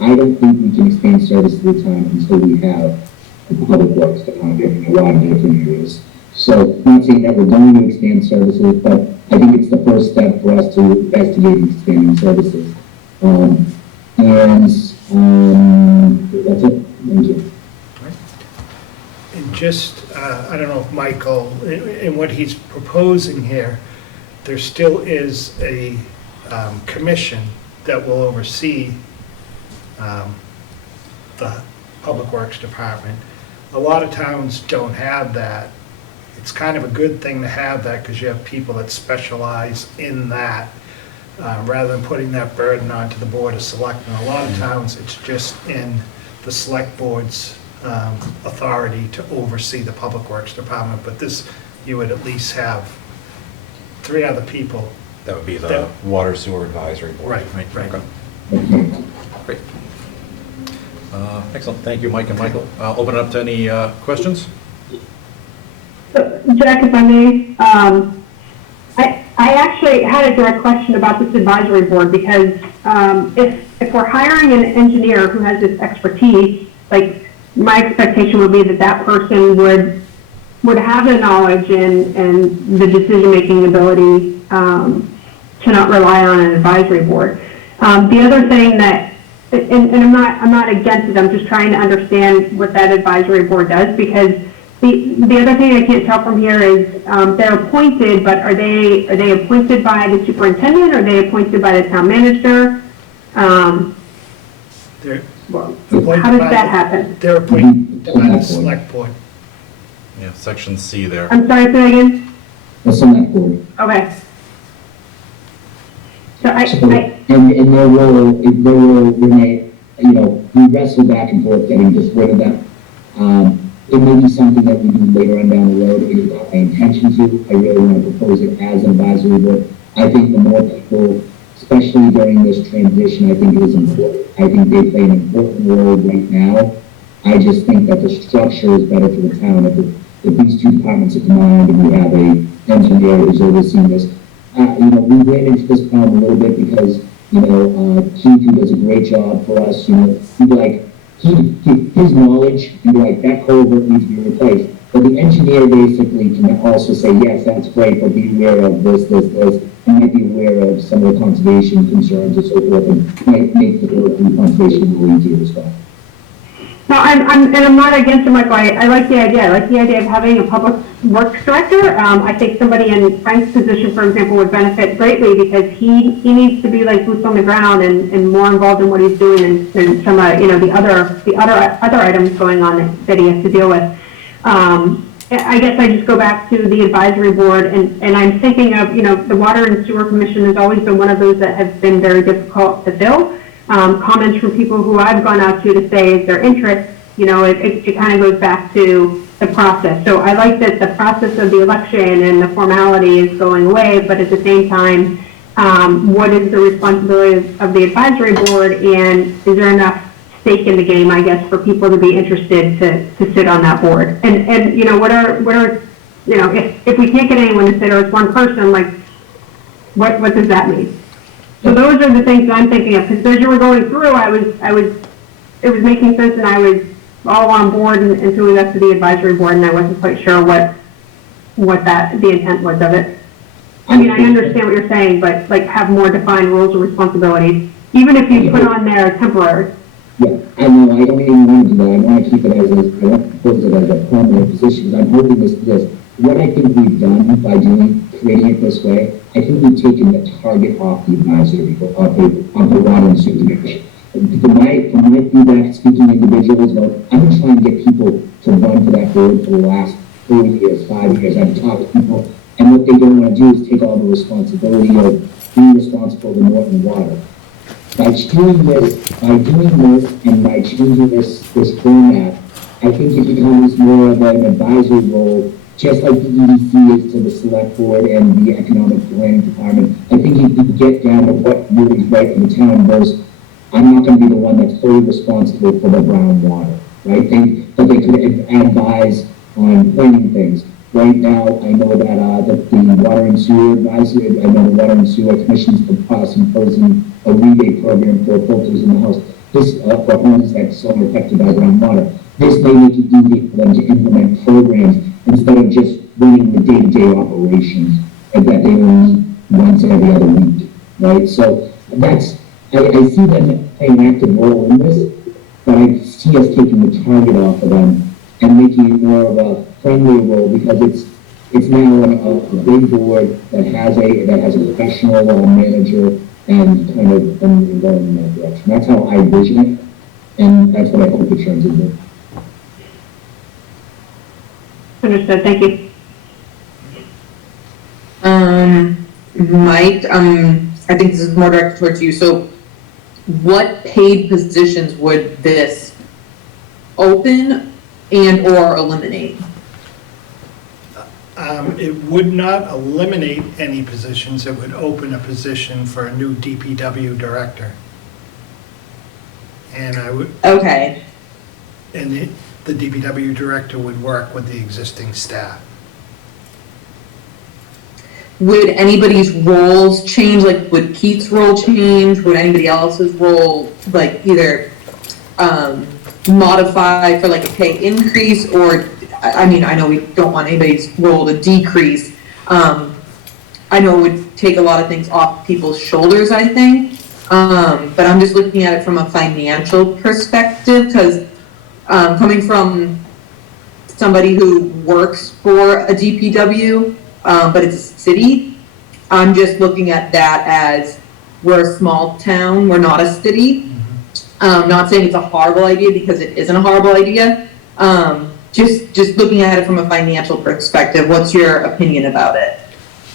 I don't think we can expand services at the time until we have a public works department in a lot of different areas. So, not saying that we're going to expand services, but I think it's the first step for us to investigate expanding services. That's it. Thank you. And just, I don't know if Michael, in what he's proposing here, there still is a commission that will oversee the Public Works Department. A lot of towns don't have that. It's kind of a good thing to have that because you have people that specialize in that rather than putting that burden onto the Board of Selectmen. A lot of towns, it's just in the Select Board's authority to oversee the Public Works Department, but this, you would at least have 3 other people. That would be the Water Sewer Advisory Board. Right. Okay. Great. Excellent. Thank you, Mike and Michael. I'll open it up to any questions. Jack, if I may, I actually had a direct question about this advisory board because if we're hiring an engineer who has this expertise, like my expectation would be that that person would have the knowledge and the decision-making ability to not rely on an advisory board. The other thing that, and I'm not against it, I'm just trying to understand what that advisory board does, because the other thing I can't tell from here is they're appointed, but are they appointed by the superintendent, or are they appointed by the town manager? How does that happen? They're appointed by the Select Board. Yeah, section C there. I'm sorry, say that again? The Select Board. Okay. So and their role, when they, we wrestle back and forth getting just rid of them. It may be something that we do later on down the road. It is not my intention to. I really want to propose it as an advisory board. I think the more people, especially during this transition, I think it is important. I think they play an important role right now. I just think that the structure is better for the town if these 2 departments are combined and we have a engineer who's overseeing this. We ran into this problem a little bit because, Keith, who does a great job for us, his knowledge, that culvert needs to be replaced. But the engineer basically can also say, yes, that's great, but be aware of this. You might be aware of some of the conservation concerns and so forth, and might make the work in conservation more easier as well. No, I'm not against it, Michael. I like the idea. I like the idea of having a public works director. I think somebody in Frank's position, for example, would benefit greatly because he needs to be like boots on the ground and more involved in what he's doing than some the other items going on that he has to deal with. I guess I just go back to the advisory board and I'm thinking of, the Water and Sewer Commission has always been one of those that has been very difficult to fill. Comments from people who I've gone out to say is their interest, it kind of goes back to the process. So I like that the process of the election and the formality is going away, but at the same time, what is the responsibility of the advisory board, and is there enough stake in the game, I guess, for people to be interested to sit on that board? And what are if we can't get anyone to sit, or it's one person, like, what does that mean? So those are the things that I'm thinking of, because as you were going through, it was making sense, and I was all on board until we got to the advisory board, and I wasn't quite sure what the intent was of it. I mean, I understand what you're saying, but like have more defined roles and responsibilities, even if you put on there temporary. Yeah, I know, I don't even want to do that. I want to keep it I want to propose it as a permanent position, because I'm hoping this. What I think we've done by creating it this way, I think we've taken the target off the advisory, off the Water and Sewer Commission. From my feedback, speaking to individuals, I'm trying to get people to run for that board for the last 4 years, 5 years. I've talked to people, and what they don't want to do is take all the responsibility of being responsible for Norton Water. By doing this, and by changing this format, I think it becomes more of an advisory role, just like the EDC is to the Select Board and the Economic Planning Department. I think you can get down to what really is right for the town versus I'm not going to be the one that's fully responsible for the groundwater, right? But they could advise on planning things. Right now, I know that the water and sewer advisory, I know the water and sewer commission's imposing a rebate program for filters in the house. This, for homes that are affected by groundwater. This may make it easier for them to implement programs instead of just running the day-to-day operations and that they only meet once every other week, right? So that's, I see them playing an active role in this, but I see us taking the target off of them and making it more of a friendly role because it's now a big board that has a professional manager and kind of going in that direction. That's how I envision it, and that's what I hope it turns into. Understood, thank you. Mike, I think this is more directed towards you. So what paid positions would this open and or eliminate? It would not eliminate any positions, it would open a position for a new DPW director. And I would, Okay, and the DPW director would work with the existing staff. would anybody's roles change? Like, would Keith's role change? Would anybody else's role, like, either modify for like a pay increase, or, I mean, I know we don't want anybody's role to decrease. I know it would take a lot of things off people's shoulders, I think. But I'm just looking at it from a financial perspective, because coming from somebody who works for a DPW, but it's a city, I'm just looking at that as we're a small town, we're not a city. Not saying it's a horrible idea, because it isn't a horrible idea. Just looking at it from a financial perspective, what's your opinion about it?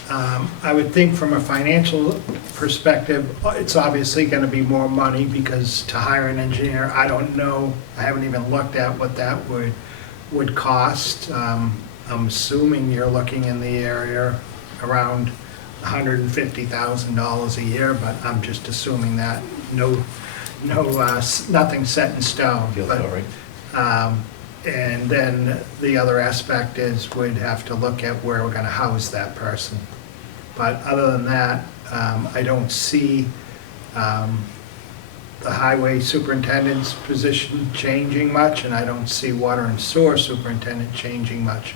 I would think from a financial perspective, it's obviously going to be more money, because to hire an engineer, I don't know, I haven't even looked at what that would cost. I'm assuming you're looking in the area around $150,000 a year, but I'm just assuming that. Nothing set in stone. Feels But, about right. and then the other aspect is we'd have to look at where we're going to house that person. But other than that, I don't see the highway superintendent's position changing much, and I don't see water and sewer superintendent changing much.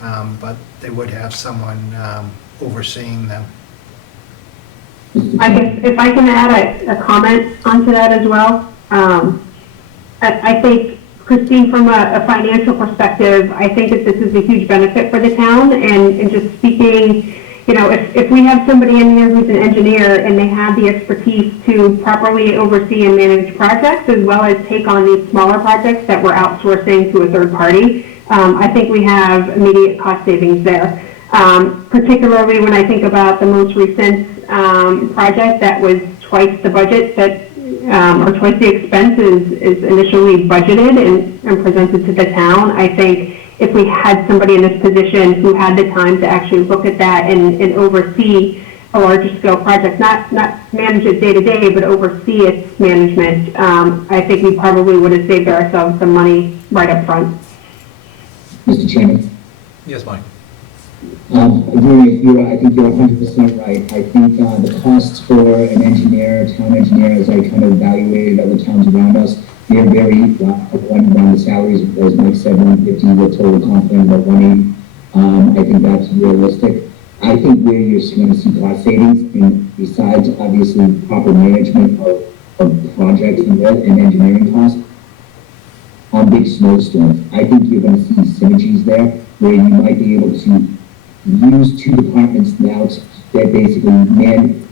But they would have someone overseeing them. I guess if I can add a comment onto that as well. I think, Christine, from a financial perspective, I think that this is a huge benefit for the town, and just speaking, you know, if we have somebody in here who's an engineer and they have the expertise to properly oversee and manage projects, as well as take on these smaller projects that we're outsourcing to a third party, I think we have immediate cost savings there. Particularly when I think about the most recent project that was twice the budget that, or twice the expense is initially budgeted and presented to the town. I think if we had somebody in this position who had the time to actually look at that and oversee a larger scale project, not manage it day to day, but oversee its management, I think we probably would have saved ourselves some money right up front. Mr. Chairman? Yes, Mike. Agree with you. I think you're 100% right. I think the costs for an engineer, town engineer, as I kind of evaluated other towns around us, they're very, one, the salaries, as Mike said, 150, we're totally confident about 180. I think that's realistic. I think where you're going to see cost savings, and besides obviously proper management of projects and engineering costs, on big snowstorms, I think you're going to see synergies there, where you might be able to use two departments now that basically man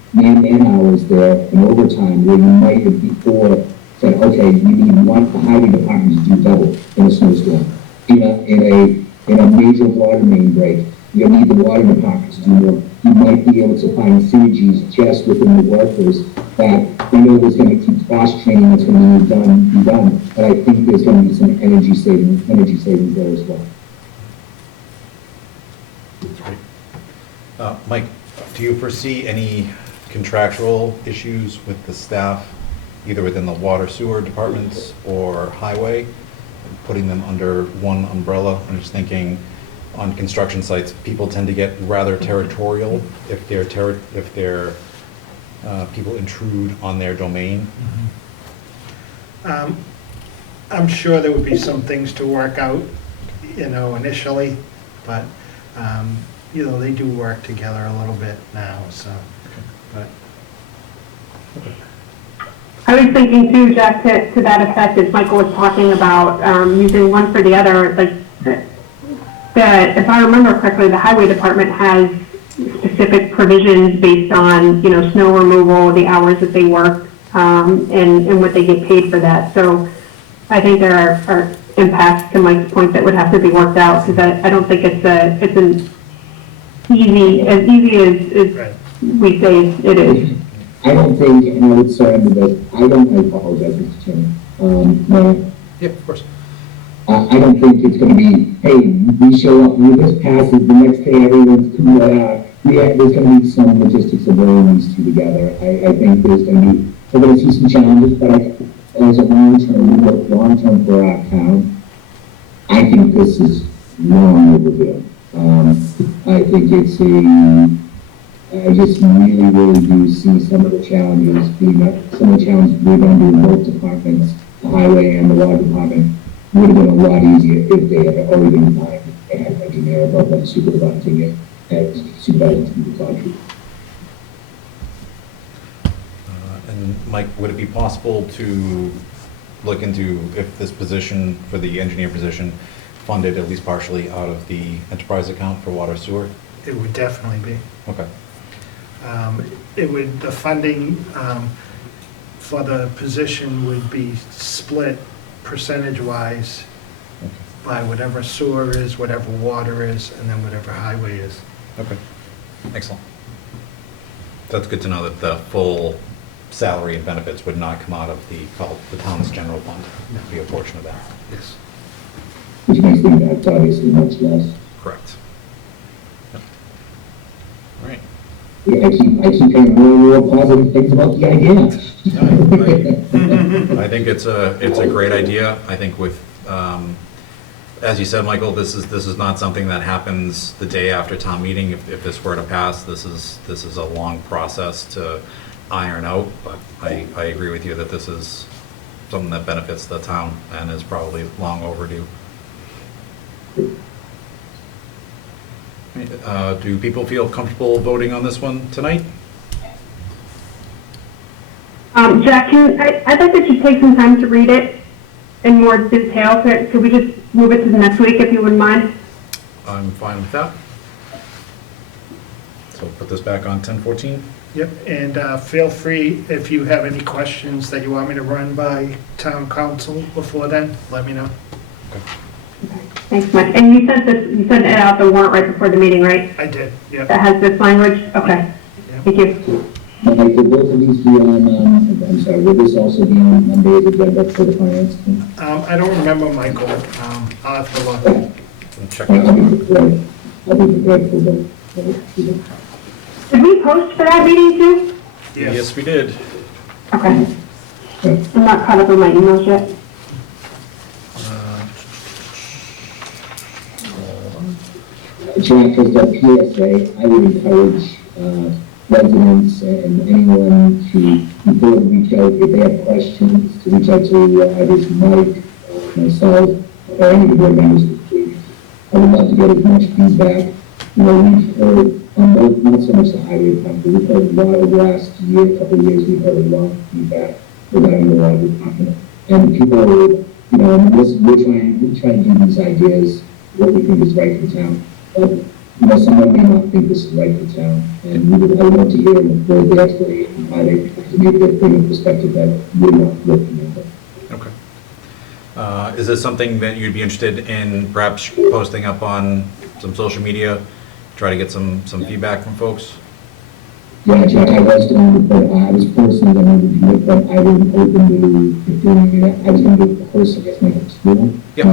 hours there and overtime, where you might have before said, okay, you need the highway department to do double in a snowstorm. In a major water main break, you'll need the water department to do more. You might be able to find synergies just within the workers that we know there's going to keep cross training that's going to be done, but I think there's going to be some energy savings there as well. Mike, do you foresee any contractual issues with the staff, either within the water sewer departments or highway, putting them under one umbrella? I'm just thinking, on construction sites, people tend to get rather territorial if people intrude on their domain. I'm sure there would be some things to work out, initially, but, they do work together a little bit now, so, but. I was thinking too, Jack, to that effect, as Michael was talking about, using one for the other, like, that, if I remember correctly, the highway department has specific provisions based on, snow removal, the hours that they work, and what they get paid for that. So I think there are impacts, to Mike's point, that would have to be worked out, because I don't think it's as easy as we say it is. I don't think, and I would say, I apologize, Mr. Chairman. Yeah, of course. I don't think it's going to be, hey, we show up, this passes, the next day everyone's there's going to be some logistics of rolling these two together. I think we're going to see some challenges, but as a long-term for our town, I think this is long overdue. I think I just really do see some of the challenges we're going to do in both departments, the highway and the water department, would have been a lot easier if they had already been defined and had an engineer above them supervising it as supervising the project. And Mike, would it be possible to look into if this position for the engineer position funded at least partially out of the enterprise account for water sewer? It would definitely be. Okay. The funding for the position would be split percentage-wise by whatever sewer is, whatever water is, and then whatever highway is. Okay, excellent. That's good to know that the full salary and benefits would not come out of the town's general fund. It would be a portion of that. Yes. Which makes the impact obviously much less. Correct. Yep. All right. Yeah, I keep hearing real positive things about the idea. I think it's a great idea. I think with, as you said, Michael, this is not something that happens the day after town meeting. If this were to pass, this is a long process to iron out. But I agree with you that this is something that benefits the town and is probably long overdue. Do people feel comfortable voting on this one tonight? Jack, I'd like that you take some time to read it in more detail. Could we just move it to the next week if you wouldn't mind? I'm fine with that. So put this back on 10/14. Yep, and feel free, if you have any questions that you want me to run by town council before then, let me know. Okay. Thanks, Mike. And you sent it out the warrant right before the meeting, right? I did, yep. That has this language? Okay. Yep. Thank you. Mike, will both of these be on, I'm sorry, will this also be on Monday's agenda for the finance team? I don't remember, Michael. I'll have to look. Check I'll that. be prepared for both. Did we post for that meeting too? Yes, we did. Okay. I'm not caught up on my emails yet. Jack, as a PSA, I would encourage residents and anyone to, before reach out, if they have questions, to reach out to either Mike, myself, or any of the board members. I would love to get as much feedback. We've heard on both, not so much the highway department, but we've heard a lot of the last couple of years, we've heard a lot of feedback regarding the water department. And people, we're trying to do these ideas, what we think is right for town. But, someone may not think this is right for town. And I would love to hear the explanation why they, to maybe bring a perspective that we're not looking at. Okay. Is this something that you'd be interested in perhaps posting up on some social media, try to get some feedback from folks? Yeah, Jack, I was going to, but I was personally going to do it, but I would open to doing it. I was going to do it first, I guess, make it school. Yep.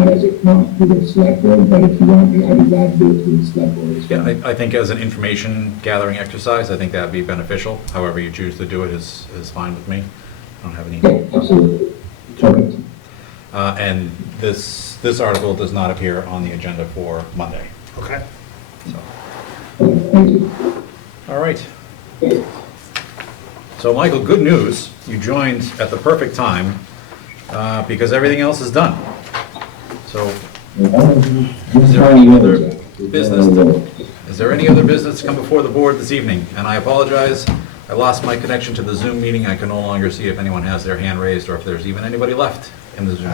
Not through the SelectBoard, but if you want me, I'd be glad to do it through the SelectBoard as well. Yeah, I think as an information gathering exercise, I think that'd be beneficial. However you choose to do it is fine with me. I don't have any. Yeah, absolutely. Perfect. And this article does not appear on the agenda for Monday. Okay. Thank you. All right. So Michael, good news. You joined at the perfect time because everything else is done. So is there any other business? Is there any other business to come before the board this evening? And I apologize, I lost my connection to the Zoom meeting. I can no longer see if anyone has their hand raised or if there's even anybody left in the Zoom.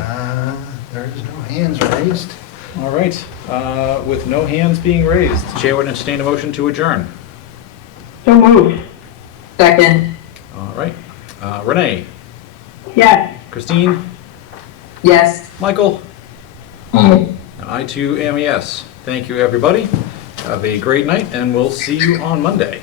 There is no hands raised. All right, with no hands being raised, the Chair would entertain a motion to adjourn. So moved. Second. All right, Renee, Yes. Christine, Yes. Michael, Aye. and I too am a yes. Thank you, everybody. Have a great night, and we'll see you on Monday.